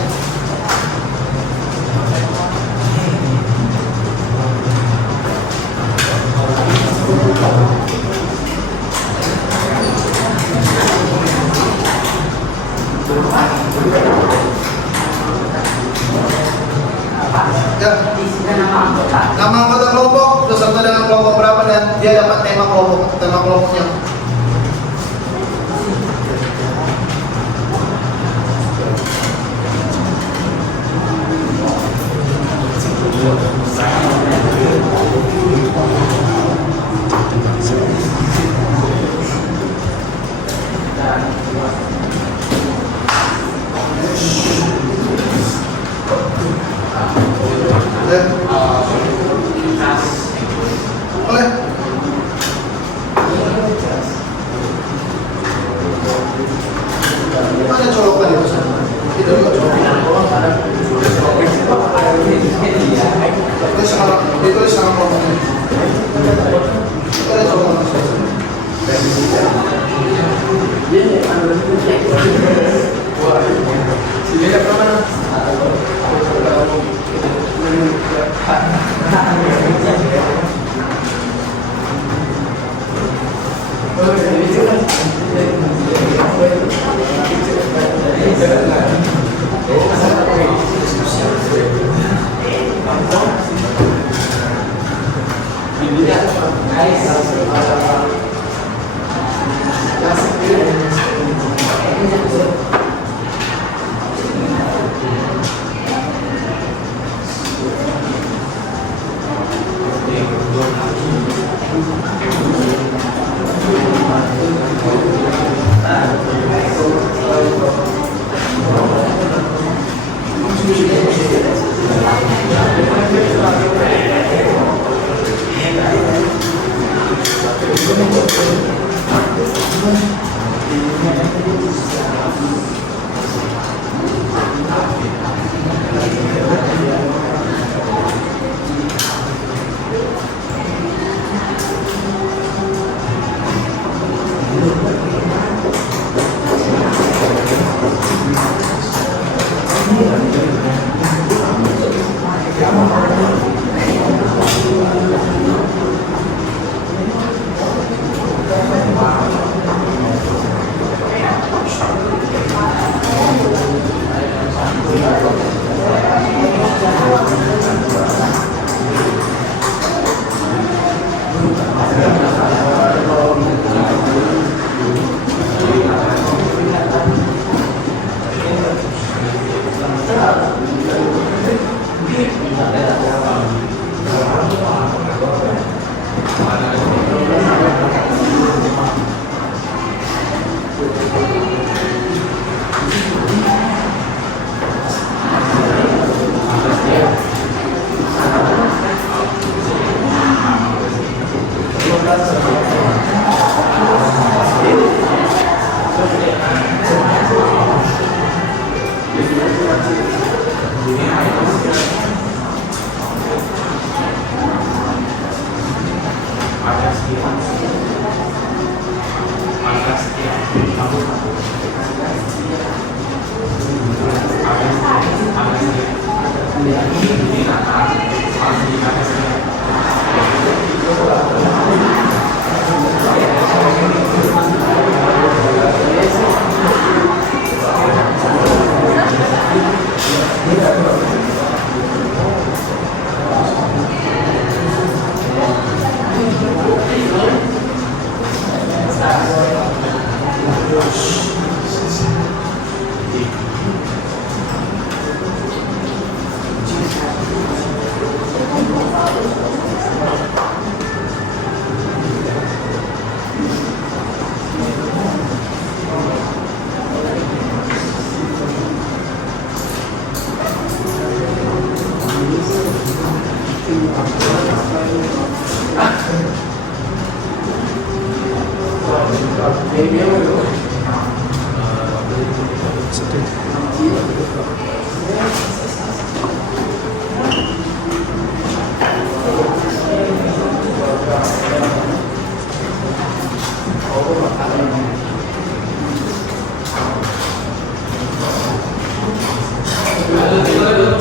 Ya. Nama anggota kelompok beserta dengan kelompok berapa dan dia dapat tema kelompoknya. Boleh. Ada colokan itu sana. Itu juga colokan. Itu sama kelompoknya. Ada colokan.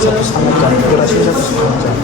1,5 jam, durasinya 1,5 jam.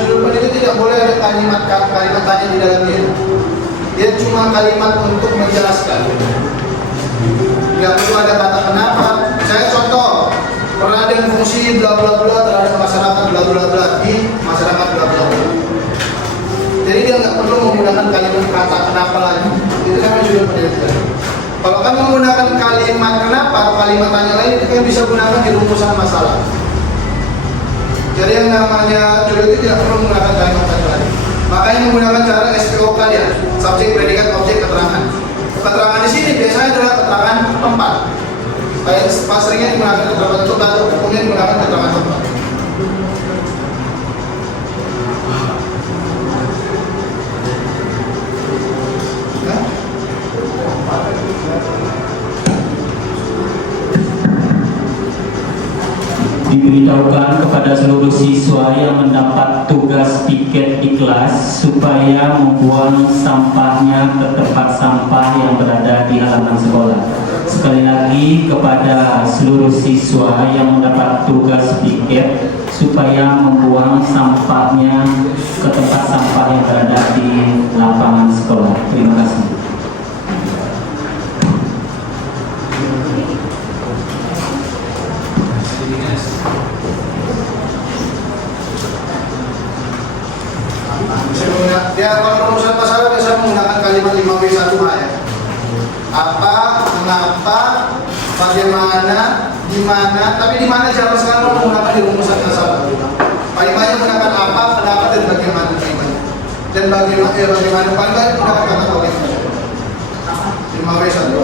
Judul itu tidak boleh ada kalimat tanya di dalamnya. Dia cuma kalimat untuk menjelaskan. Tidak perlu ada kata kenapa. Saya contoh, pernah ada fungsi bla bla bla terhadap masyarakat bla bla kalimat kenapa atau kalimat tanya lain itu yang bisa gunakan di rumusan masalah. Jadi yang namanya teori itu tidak perlu menggunakan kalimat tanya lain. Makanya menggunakan cara SPOK ya, subjek, predikat, objek, keterangan. Keterangan di sini biasanya adalah keterangan tempat. Pas seringnya digunakan keterangan tempat atau kemudian menggunakan keterangan tempat. Diberitahukan kepada seluruh siswa yang mendapat tugas piket di kelas supaya membuang sampahnya ke tempat sampah yang berada di halaman sekolah. Sekali lagi kepada seluruh siswa yang mendapat tugas piket supaya membuang sampahnya ke tempat sampah yang berada di lapangan sekolah. Terima kasih. Dia kalau rumusan masalah biasa menggunakan kalimat 5W1 ya. Apa, mengapa, bagaimana, di mana, tapi di mana zaman sekarang menggunakan di rumusan masalah. Paling banyak menggunakan apa, kenapa, dan bagaimana. Dan bagaimana paling banyak menggunakan kata oleh 5W1.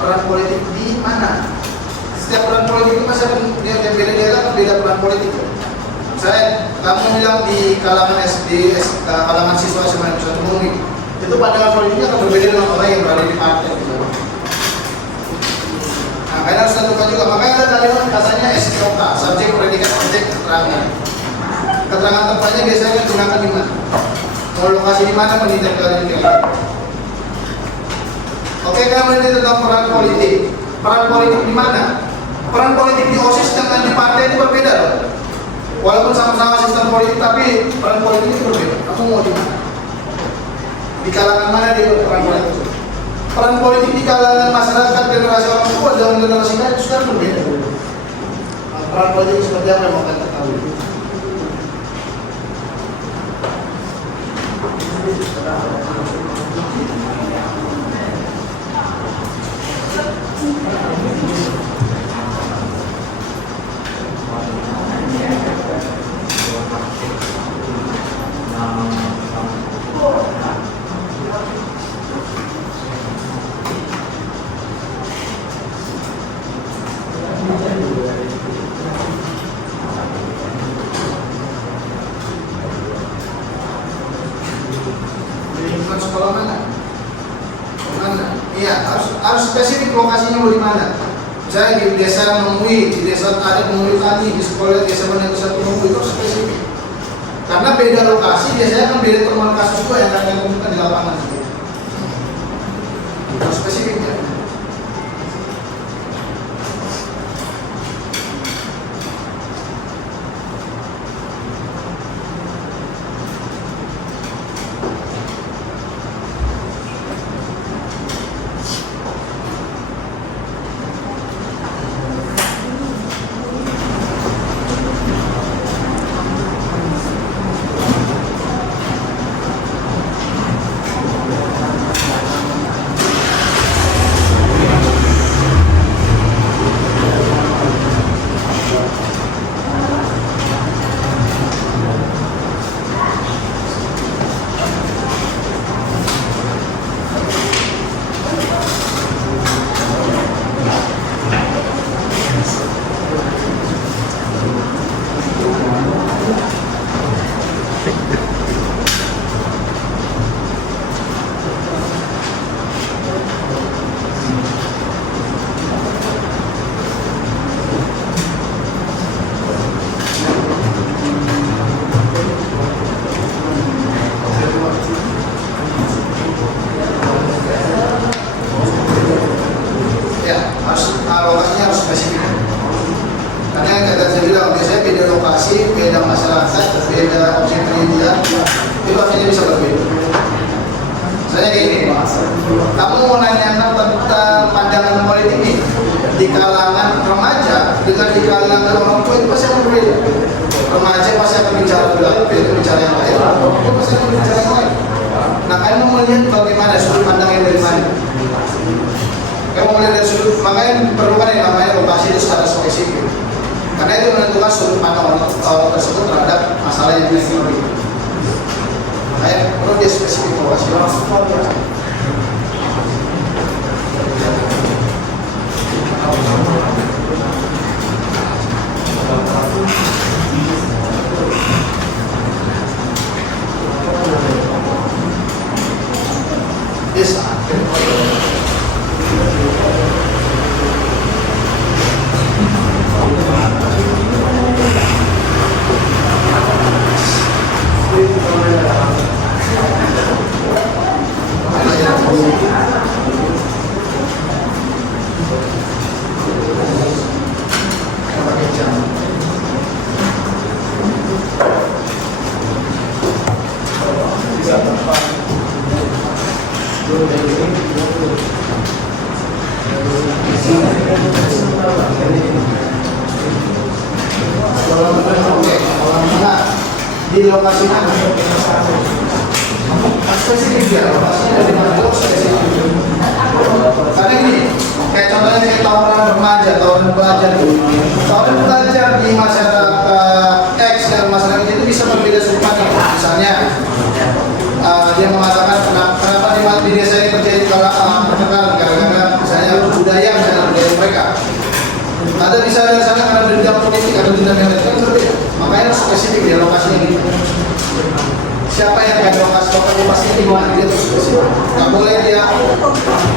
Peran politik di mana? Setiap peran politik itu masih ada beda-beda, beda peran politik. Kamu bilang di kalangan SD, kalangan siswa SMA Satu Murni, itu pandangan politiknya akan berbeda dengan orang yang berada di partai. Nah, kalian harus tentukan juga. Makanya ada kalimat katanya SPOK, subjek, predikat, objek, keterangan. Keterangan tempatnya biasanya digunakan di mana? Mau lokasi di mana menitipkan ini? Oke, kamu ini tentang peran politik. Peran politik di mana? Peran politik di OSIS dengan di partai itu berbeda loh. Walaupun sama-sama sistem politik, tapi peran politik itu berbeda. Kamu mau di mana? Di kalangan mana dia berperan politik? Peran politik di kalangan masyarakat generasi orang tua dan generasi lain itu sudah berbeda. Nah, peran politik seperti apa yang mau kita ketahui? Sekolah mana? Mana? Iya, harus spesifik lokasinya mau di mana. Misalnya di desa Mengui, di desa ada Mengui Tani, di sekolah desa mana Satu Mengui itu spesifik. Karena beda lokasi, biasanya kan beda temuan kasus juga yang akan ditemukan di lapangan. Harus spesifik ya. lokasi, beda masyarakat, beda objek penelitian, itu akhirnya bisa berbeda. Saya kayak gini, kamu mau nanya tentang pandangan politik ini di kalangan remaja dengan di kalangan orang tua itu pasti akan berbeda. Remaja pasti akan bicara belakang, itu bicara yang lain, orang tua pasti akan bicara yang lain. Nah, kamu melihat bagaimana sudut pandangnya dari mana? Kamu melihat dari sudut, makanya diperlukan yang namanya lokasi itu secara spesifik. Karena itu menentukan sudut pandang orang tersebut terhadap masalah yang dimiliki. Makanya perlu dia spesifik lokasi. Desa. Di lokasi mana? Spesifik ya, lokasinya dari mana? Spesifik. Karena ini, kayak contohnya kayak tawaran remaja, tawaran pelajar itu. Tawaran pelajar di masyarakat X dan masyarakat itu bisa berbeda sudut pandang. Misalnya, dia mengatakan kenapa di desa ini terjadi pertengkaran gara-gara misalnya budaya mereka. Ada di sana karena dendam politik atau dendam yang lain, kan berbeda. Makanya harus spesifik ya lokasinya gitu. Siapa yang pakai lokasi pasti di mana dia terus spesifik. Nggak boleh dia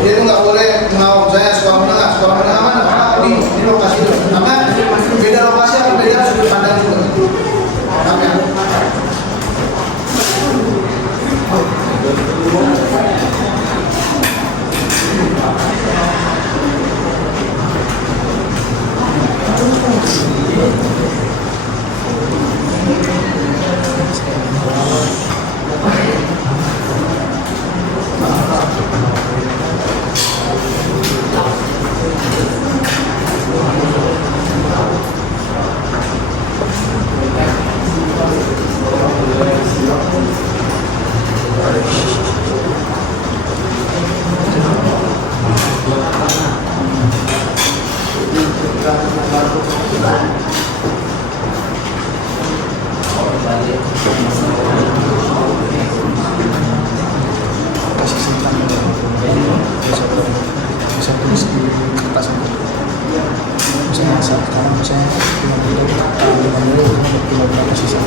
itu nggak boleh mau saya sekolah menengah mana di lokasi itu. Karena beda lokasi akan beda sudut pandang juga. Tapi bisa tulis di kertas itu. Misalnya sekarang misalnya 5 berapa sisa.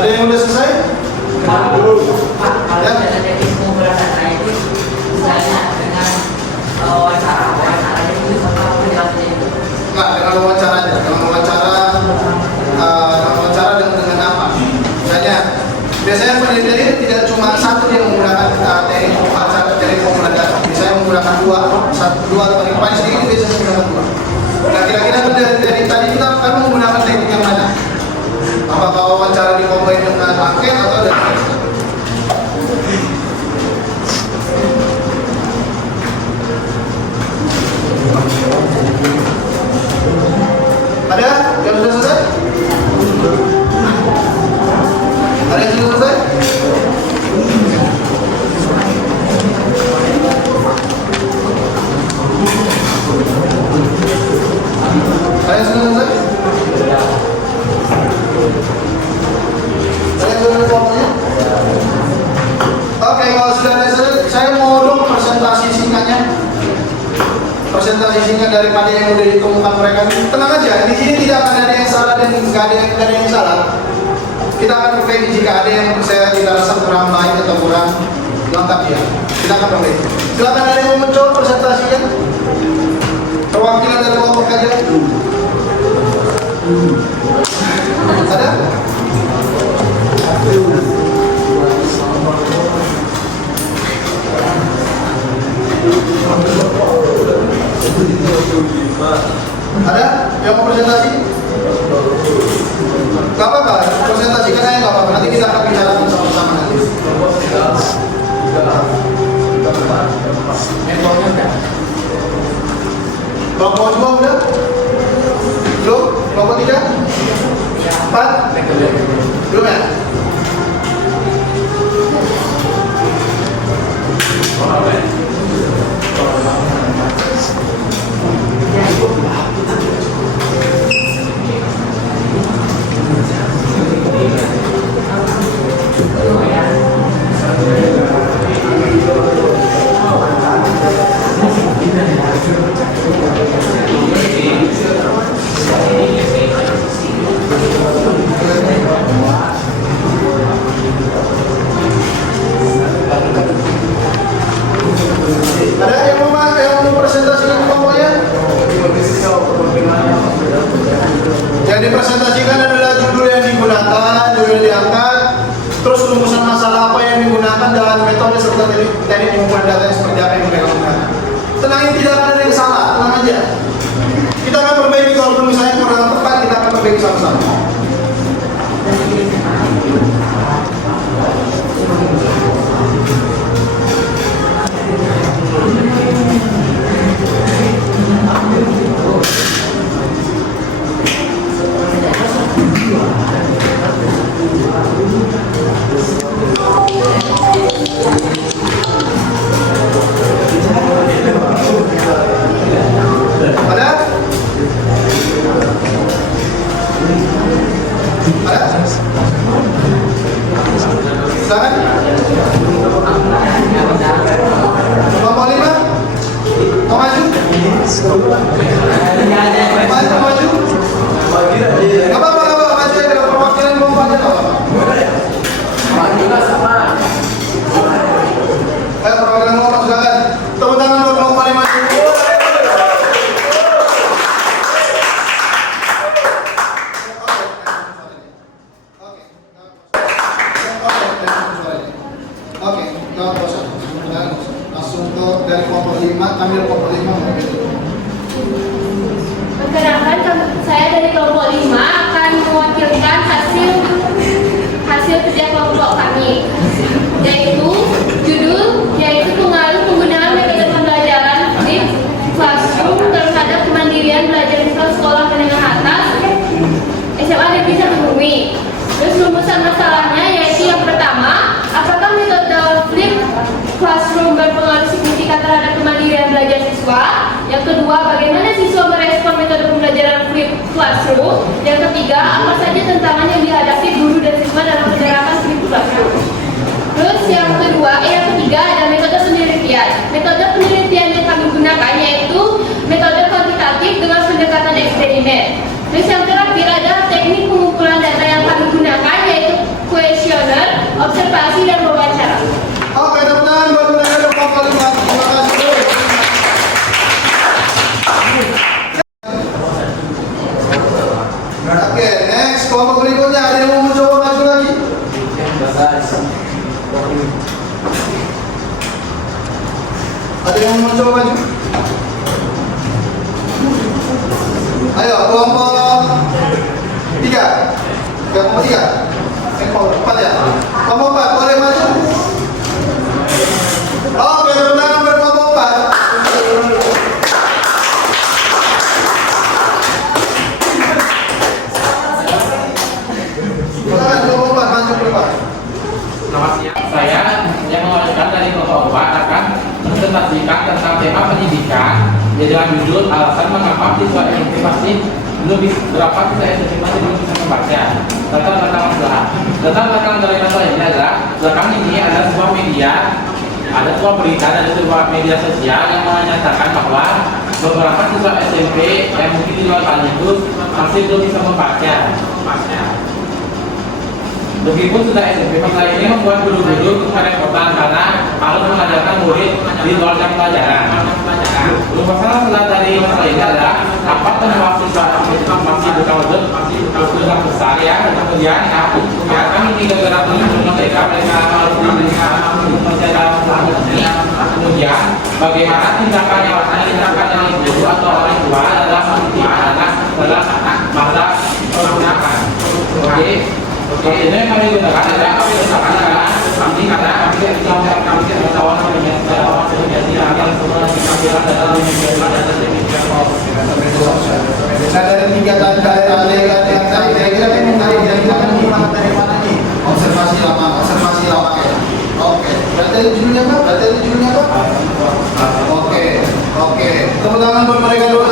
Ada yang udah selesai? Enggak, dengan wawancara aja. Dengan wawancara dengan apa? Misalnya, biasanya penelitian ini tidak cuma satu yang menggunakan teknik wawancara, teknik pengumpulan data. Biasanya menggunakan dua atau paling sedikit biasanya menggunakan dua. Nah, kira-kira dari tadi kita akan menggunakan teknik yang mana? Apakah wawancara dikombin dengan angket atau dengan ada yang sudah selesai? Ada yang sudah selesai? Ada yang sudah selesai? Ada yang sudah selesai? Oke, kalau sudah selesai, saya mau dong presentasi singkatnya. Presentasi singkat daripada yang udah ditemukan mereka. Tenang aja, di sini tidak akan ada yang salah dan nggak ada yang salah. Kita akan perbaiki jika ada yang kita rasa kurang baik atau kurang lengkap ya. Kita akan perbaiki. Silakan ada yang mau mencoba presentasikan. Perwakilan dari kelompok kajian. Ada? Ada yang mau presentasi? Gak apa-apa, presentasikan aja gak apa-apa. Nanti kita akan bicara bersama-sama nanti. Kelompok juga udah? Belum? Kelompok 3? 4? Belum ya? Ada yang mau presentasikan kelompoknya? Yang dipresentasikan adalah judul yang digunakan, judul yang diangkat, terus rumusan masalah apa yang digunakan dan metode serta teknik pengumpulan data yang seperti apa yang mereka gunakan. Tenang, ini tidak ada yang salah, tenang aja. Kita akan perbaiki kalau misalnya kurang tepat, kita akan perbaiki sama-sama. Perkenalkan, saya dari kelompok 5 akan mewakilkan hasil kerja kelompok kami, yaitu pengaruh penggunaan metode pembelajaran berpengaruh signifikan terhadap kemandirian belajar siswa. Yang kedua, bagaimana siswa merespon metode pembelajaran flipped classroom. Yang ketiga, apa saja tantangan yang dihadapi guru dan siswa dalam penerapan flipped classroom. Terus yang ketiga ada metode penelitian. Metode penelitian yang kami gunakan yaitu metode kuantitatif dengan pendekatan eksperimen. Terus yang terakhir ada teknik pengumpulan data yang kami gunakan yaitu kuesioner, observasi, dan wawancara. Oke, teman-teman, buat mereka kelompok kelima. Terima kasih. Oke, next kelompok berikutnya ada yang mau mencoba maju lagi? Ada yang mau mencoba maju? Ayo, kelompok 3. Kelompok 3. Kelompok 4 ya? Kelompok 4, boleh maju? Oke, teman-teman, berkelompok 4. Silakan kelompok 4 maju ke depan. Selamat siang. Saya yang mewakilkan dari kelompok 4 akan menpresentasikan tentang tema pendidikan dengan judul alasan mengapa siswa SMP masih belum berapa siswa SMP masih belum bisa membaca. Latar belakang dari masalah ini adalah belakang ini ada sebuah media, ada sebuah berita dari sebuah media sosial yang menyatakan bahwa beberapa siswa SMP yang mungkin di luar sana itu masih belum bisa membaca. Meskipun sudah SMP, masalah ini membuat guru-guru kerepotan karena harus mengajarkan murid di luar jam pelajaran. Masalah dari masalah ini adalah apa penyebab siswa masih bukan udah besar ya, kemudian kami tidak gerak mereka harus menjaga ini. Kemudian bagaimana tindakan yang guru atau orang tua adalah masa pergunakan. Oke, ini kami gunakan adalah kami karena kami Nah, dari 3 tanda yang tadi, kira-kira ini dari mana nih? Observasi lama ya. Oke, berarti ada judulnya apa? Oke. Tepuk tangan buat mereka dulu.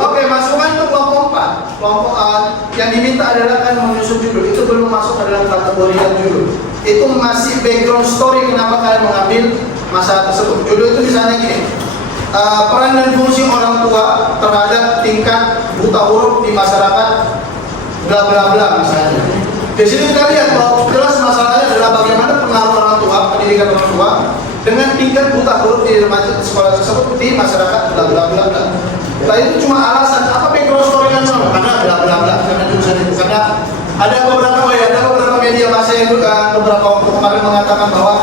Oke, masukan untuk kelompok 4. Kelompok yang diminta adalah kan menyusun judul. Itu belum masuk ke dalam kategori yang judul. Itu masih background story kenapa kalian mengambil masalah tersebut. Judul itu misalnya gini, peran dan fungsi orang tua terhadap tingkat buta huruf di masyarakat, bla bla bla misalnya. Di sini kita lihat bahwa jelas masalahnya adalah bagaimana pengaruh orang tua, pendidikan orang tua dengan tingkat buta huruf di remaja sekolah tersebut di masyarakat, bla bla bla bla. Nah, itu cuma alasan apa background story kan karena bla bla bla karena jurusan itu karena ada beberapa media massa yang beberapa waktu kemarin mengatakan bahwa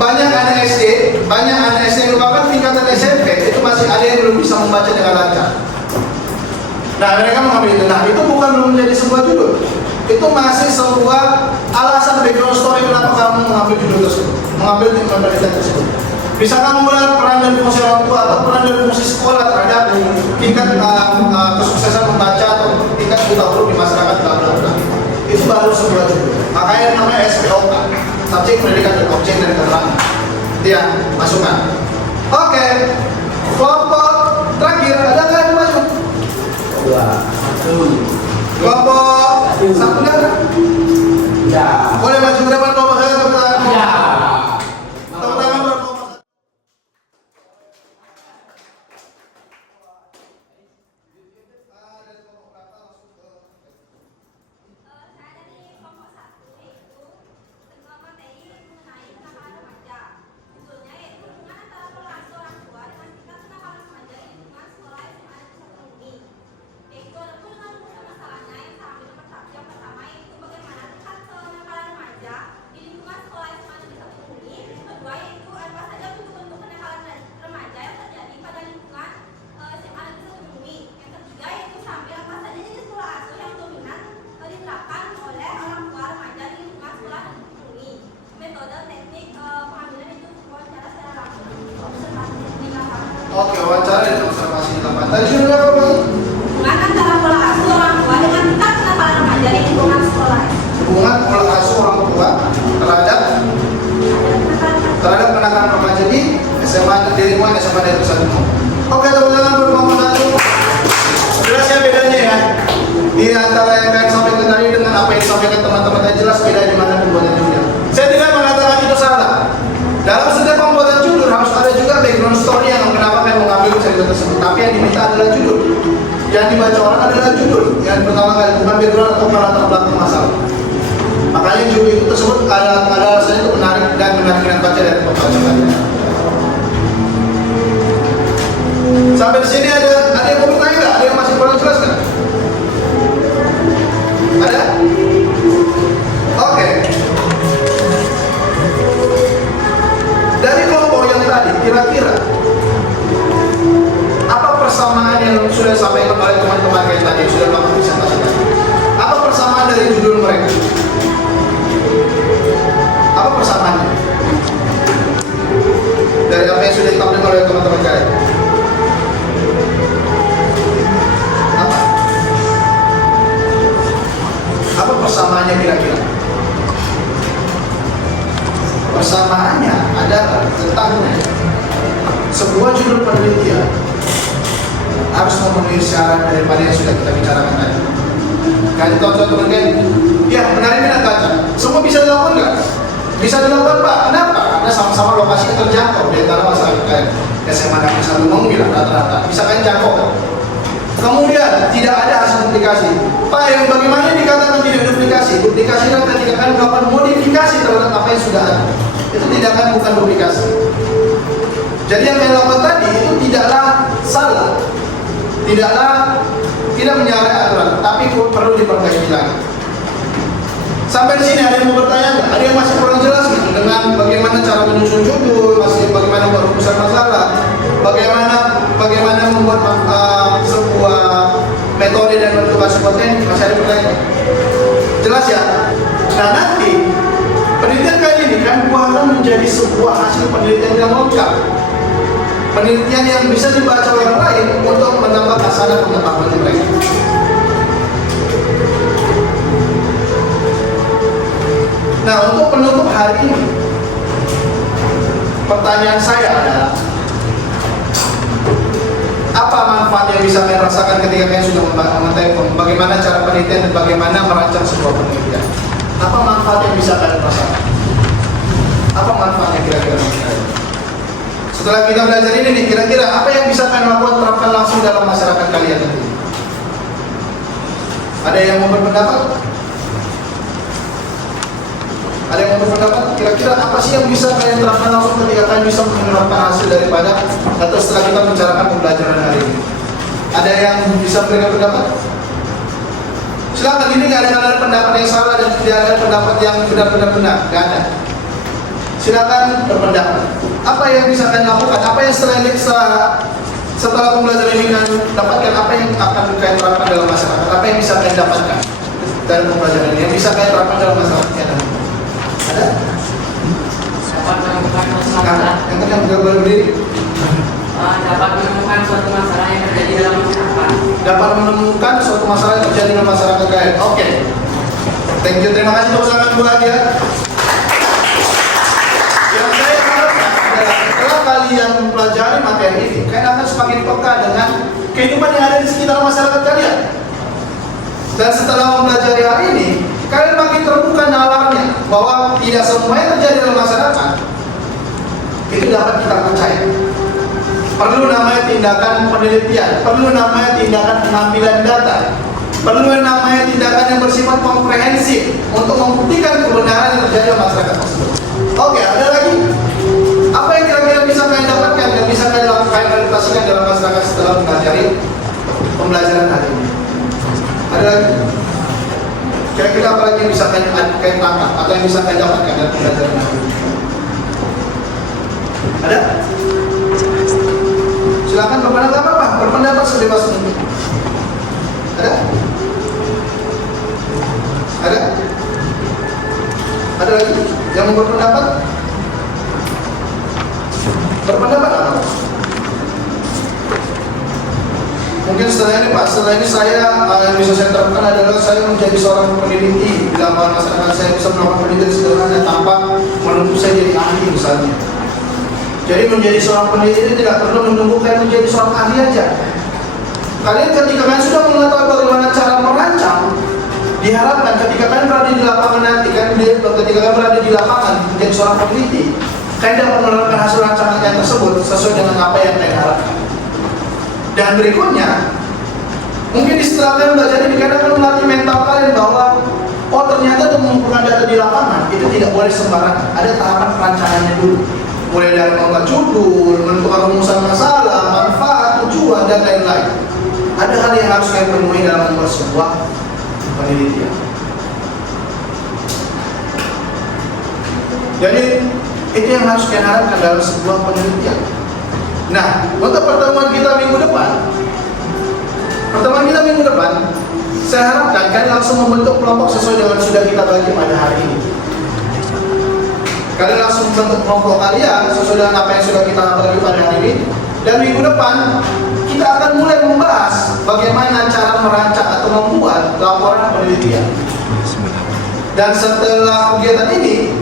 banyak anak SD yang merupakan tingkatan SMP itu masih ada yang belum bisa membaca dengan lancar. Nah, mereka mengambil itu. Nah, itu bukan belum menjadi sebuah judul. Itu masih sebuah alasan background story kenapa kamu mengambil judul tersebut, mengambil penelitian tersebut. Bisa kamu melihat peran dan fungsi orang tua atau peran dan fungsi sekolah terhadap tingkat kesuksesan membaca atau tingkat buta huruf di masyarakat, bla bla bla. Itu baru sebuah judul. Makanya namanya SPOK, subjek pendidikan dan objek dan keterangan. Itu ya masukan. Oke, kelompok terakhir ada nggak yang maju? Kelompok 1 ada? Ya. Boleh maju ke depan kelompok saya tepuk tangan. Ya. Tepuk tangan buat kelompok. Oke, wawancara dan observasi di tempat. Tadi sudah berapa? Hubungan antara pola asuh orang tua dengan tingkat kenakalan remaja di lingkungan sekolah. pada itu satu. Oke, teman-teman berkumpul satu. Jelas ya bedanya ya. Di antara yang kalian sampaikan tadi dengan apa yang disampaikan teman-teman tadi, jelas beda di mana pembuatan judul. Saya tidak mengatakan itu salah. Dalam setiap pembuatan judul harus ada juga background story yang kenapa kalian mengambil cerita tersebut. Tapi yang diminta adalah judul. Yang dibaca orang adalah judul. Yang pertama kali bukan background atau latar belakang masalah. Makanya judul itu tersebut ada rasanya itu menarik dan menarik dengan baca dari pembaca. Sampai di sini ada yang mau bertanya nggak? Ada yang masih kurang jelas nggak? Ada? Oke. Dari kelompok yang tadi, kira-kira apa persamaan yang sudah disampaikan oleh teman-teman yang tadi sudah melakukan presentasi tadi? Apa persamaan dari judul mereka? Apa persamaannya? Dari apa yang sudah ditampilkan oleh teman-teman kalian? Apa persamaannya kira-kira? Persamaannya adalah tentang sebuah judul penelitian harus memenuhi syarat daripada yang sudah kita bicarakan tadi. Kalian contoh-contoh kan? Ya, menarik minat baca. Semua bisa dilakukan nggak? Bisa dilakukan Pak. Kenapa? Karena sama-sama lokasi terjangkau di antara masyarakat kalian. SMA Negeri 1 Manggilan rata-rata bisa kalian jangkau kan? Kemudian tidak ada hasil duplikasi. Pak, yang bagaimana dikatakan tidak duplikasi? Duplikasi adalah ketika kalian melakukan modifikasi terhadap apa yang sudah ada. Itu tidak akan bukan duplikasi. Jadi yang kalian lakukan tadi itu tidaklah salah, tidak menyalahi aturan, tapi perlu diperbaiki lagi. Sampai di sini ada yang mau bertanya nggak? Ada yang masih kurang jelas gitu dengan bagaimana cara menyusun judul, bagaimana merumusan masalah, bagaimana membuat sebuah metode dan bentuk sebuah teknik. Masih ada pertanyaan? Jelas ya? Nah nanti penelitian kali ini kan akan menjadi sebuah hasil penelitian yang lengkap, penelitian yang bisa dibaca orang lain untuk menambah hasanah pengetahuan mereka. Nah, untuk penutup hari ini, pertanyaan saya adalah apa manfaat yang bisa kalian rasakan ketika kalian sudah mengetahui bagaimana cara penelitian dan bagaimana merancang sebuah penelitian? Apa manfaat yang bisa kalian rasakan? Apa manfaatnya kira-kira? Setelah kita belajar ini nih, kira-kira apa yang bisa kalian lakukan terapkan langsung dalam masyarakat kalian nanti? Ada yang mau berpendapat? Ada yang mau berpendapat? Kira-kira apa sih yang bisa kalian terapkan langsung ketika kalian bisa menerapkan hasil daripada atau setelah kita membicarakan pembelajaran hari ini? Ada yang bisa memberikan pendapat? Silakan, ini nggak ada pendapat yang salah dan tidak ada pendapat yang benar-benar benar, nggak ada. Silakan berpendapat. Apa yang bisa kalian lakukan? Apa yang setelah pembelajaran ini kalian dapatkan? Apa yang akan kalian terapkan dalam masyarakat? Apa yang bisa kalian dapatkan dari pembelajaran ini? Yang bisa kalian terapkan dalam masyarakat? Ada? Dapat menemukan masalah. Yang kedua bergabung berdiri. Dapat menemukan suatu masalah yang terjadi dalam masyarakat. Dapat menemukan suatu masalah yang terjadi dalam masyarakat kalian. Oke. Thank you. Terima kasih tepuk tangan buat ya. Yang saya harapkan adalah setelah kalian mempelajari materi ini, kalian akan semakin peka dengan kehidupan yang ada di sekitar masyarakat kalian. Dan setelah mempelajari hari ini, kalian makin terbuka nalarnya bahwa tidak semua yang terjadi dalam masyarakat itu dapat kita percaya. Perlu namanya tindakan penelitian, perlu namanya tindakan pengambilan data, perlu namanya tindakan yang bersifat komprehensif untuk membuktikan kebenaran yang terjadi dalam masyarakat tersebut. Oke, ada lagi? Apa yang kira-kira bisa kalian dapatkan dan bisa kalian lakukan realisasikan dalam masyarakat setelah mempelajari pembelajaran hari ini? Ada lagi? Kira-kira apa lagi yang bisa kalian tangkap atau yang bisa kalian dapatkan dari pembelajaran hari ini? Ada? Silakan berpendapat apa? Berpendapat sebebas mungkin. Ada? Ada? Ada lagi yang mau berpendapat? Berpendapat apa? Mungkin setelah ini Pak, setelah ini saya yang bisa saya terapkan adalah saya menjadi seorang peneliti di dalam masyarakat. Saya bisa melakukan penelitian sederhana tanpa menuntut saya jadi ahli misalnya. Jadi menjadi seorang peneliti itu tidak perlu menunggu kalian menjadi seorang ahli aja. Kalian ketika kalian sudah mengetahui bagaimana cara merancang, diharapkan ketika kalian berada di lapangan nanti, ketika kalian berada di lapangan menjadi seorang peneliti, kalian dapat menerapkan hasil rancangan kalian tersebut sesuai dengan apa yang kalian harapkan. Dan berikutnya, mungkin setelah kalian belajar ini, kalian akan melatih mental kalian bahwa oh ternyata untuk mengumpulkan data di lapangan itu tidak boleh sembarangan. Ada tahapan perancangannya dulu. Mulai dari membuat judul, menentukan rumusan masalah, manfaat, tujuan, dan lain-lain. Ada hal yang harus kalian penuhi dalam membuat sebuah penelitian. Jadi itu yang harus kalian harapkan dalam sebuah penelitian. Nah, untuk pertemuan kita minggu depan, saya harapkan kalian langsung membentuk kelompok sesuai dengan sudah kita bagi pada hari ini. Kalian langsung membentuk kelompok kalian sesuai dengan apa yang sudah kita bagi pada hari ini. Dan minggu depan kita akan mulai membahas bagaimana cara merancang atau membuat laporan penelitian. Dan setelah kegiatan ini,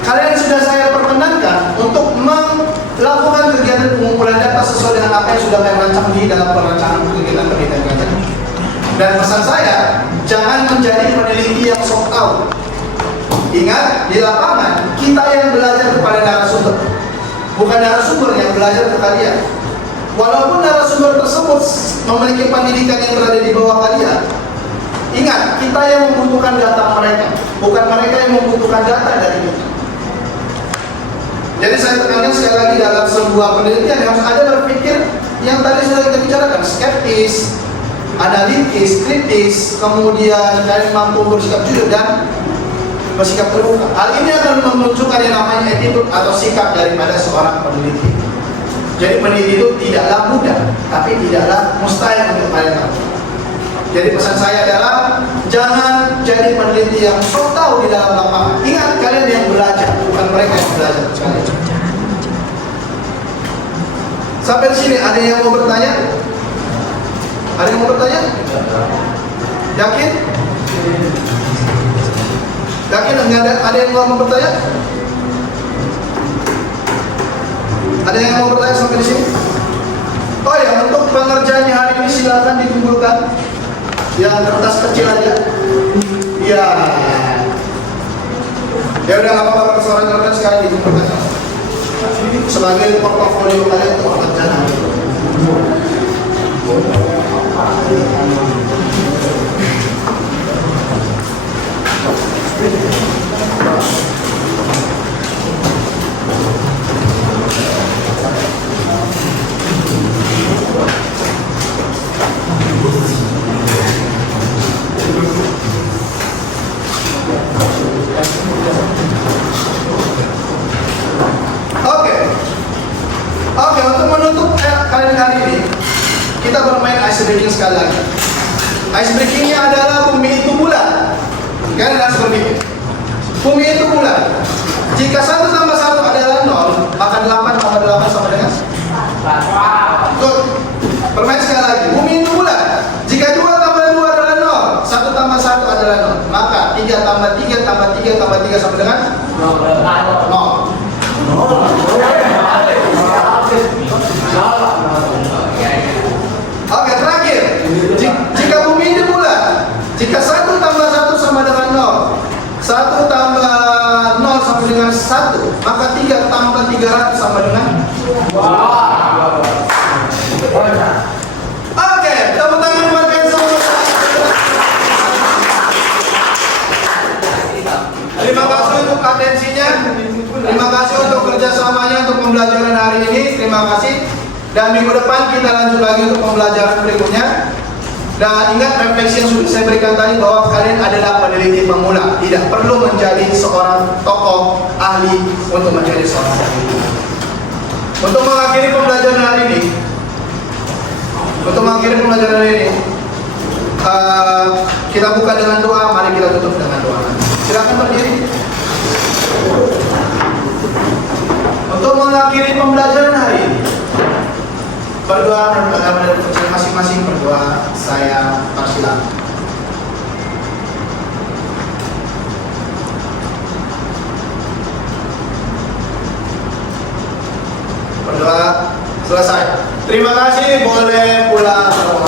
kalian sudah saya perkenankan untuk melakukan kegiatan pengumpulan data sesuai dengan apa yang sudah kalian rancang di dalam perancangan kegiatan penelitian kalian. Dan pesan saya, jangan menjadi peneliti yang sok tahu. Ingat, di lapangan kita yang belajar kepada narasumber, bukan narasumber yang belajar ke kalian. Walaupun narasumber tersebut memiliki pendidikan yang berada di bawah kalian, ingat, kita yang membutuhkan data mereka, bukan mereka yang membutuhkan data dari kita. Jadi saya tekankan sekali lagi, dalam sebuah penelitian harus ada berpikir yang tadi sudah kita bicarakan, skeptis, analitis, kritis, kemudian kalian mampu bersikap jujur dan bersikap terbuka. Hal ini akan memunculkan yang namanya attitude atau sikap daripada seorang peneliti. Jadi peneliti itu tidaklah mudah, tapi tidaklah mustahil untuk kalian lakukan. Jadi pesan saya adalah jangan jadi peneliti yang sok tahu di dalam lapangan. Ingat, kalian yang belajar, bukan mereka yang belajar. Sampai di sini ada yang mau bertanya? Ada yang mau bertanya? Yakin? Yakin ada yang mau bertanya? Ada yang mau bertanya sampai di sini? Oh ya, untuk pengerjaannya hari ini silakan dikumpulkan. Yang kertas kecil aja. Ya. Ya udah, nggak apa-apa, rekan-rekan sekali dikumpulkan. Sebagai portofolio kalian untuk pekerjaan. Oke, untuk menutup kalian hari ini, kita bermain ice breaking sekali lagi. Ice breakingnya adalah bumi itu bulat. Kalian harus berpikir, bumi itu bulat. Jika 1 tambah 1 adalah 0, maka 8 tambah 8 sama dengan 1. Bermain sekali lagi, bumi itu bulat. Jika 2 tambah 2 adalah 0, 1 tambah 1 adalah 0, maka 3 tambah 3 tambah 3 tambah 3 sama dengan 0. Oke, terakhir, jika bumi ini bulat, jika 1 tambah 1 sama dengan 0, 1 tambah 0 sama dengan 1, maka 3 tambah 300 sama dengan 2. Oke, tepuk tangan buat kalian semua. Terima kasih untuk atensinya. Terima kasih untuk kerjasamanya untuk pembelajaran hari ini. Terima kasih. Dan minggu depan kita lanjut lagi untuk pembelajaran berikutnya. Dan ingat refleksi yang sudah saya berikan tadi, bahwa kalian adalah peneliti pemula. Tidak perlu menjadi seorang tokoh ahli untuk menjadi seorang peneliti. Untuk mengakhiri pembelajaran hari ini, kita buka dengan doa. Mari kita tutup dengan doa. Silakan berdiri. Untuk mengakhiri pembelajaran hari ini, berdoa dan berdoa kecil masing-masing, berdoa. Saya persilakan. Selesai. Terima kasih, boleh pulang.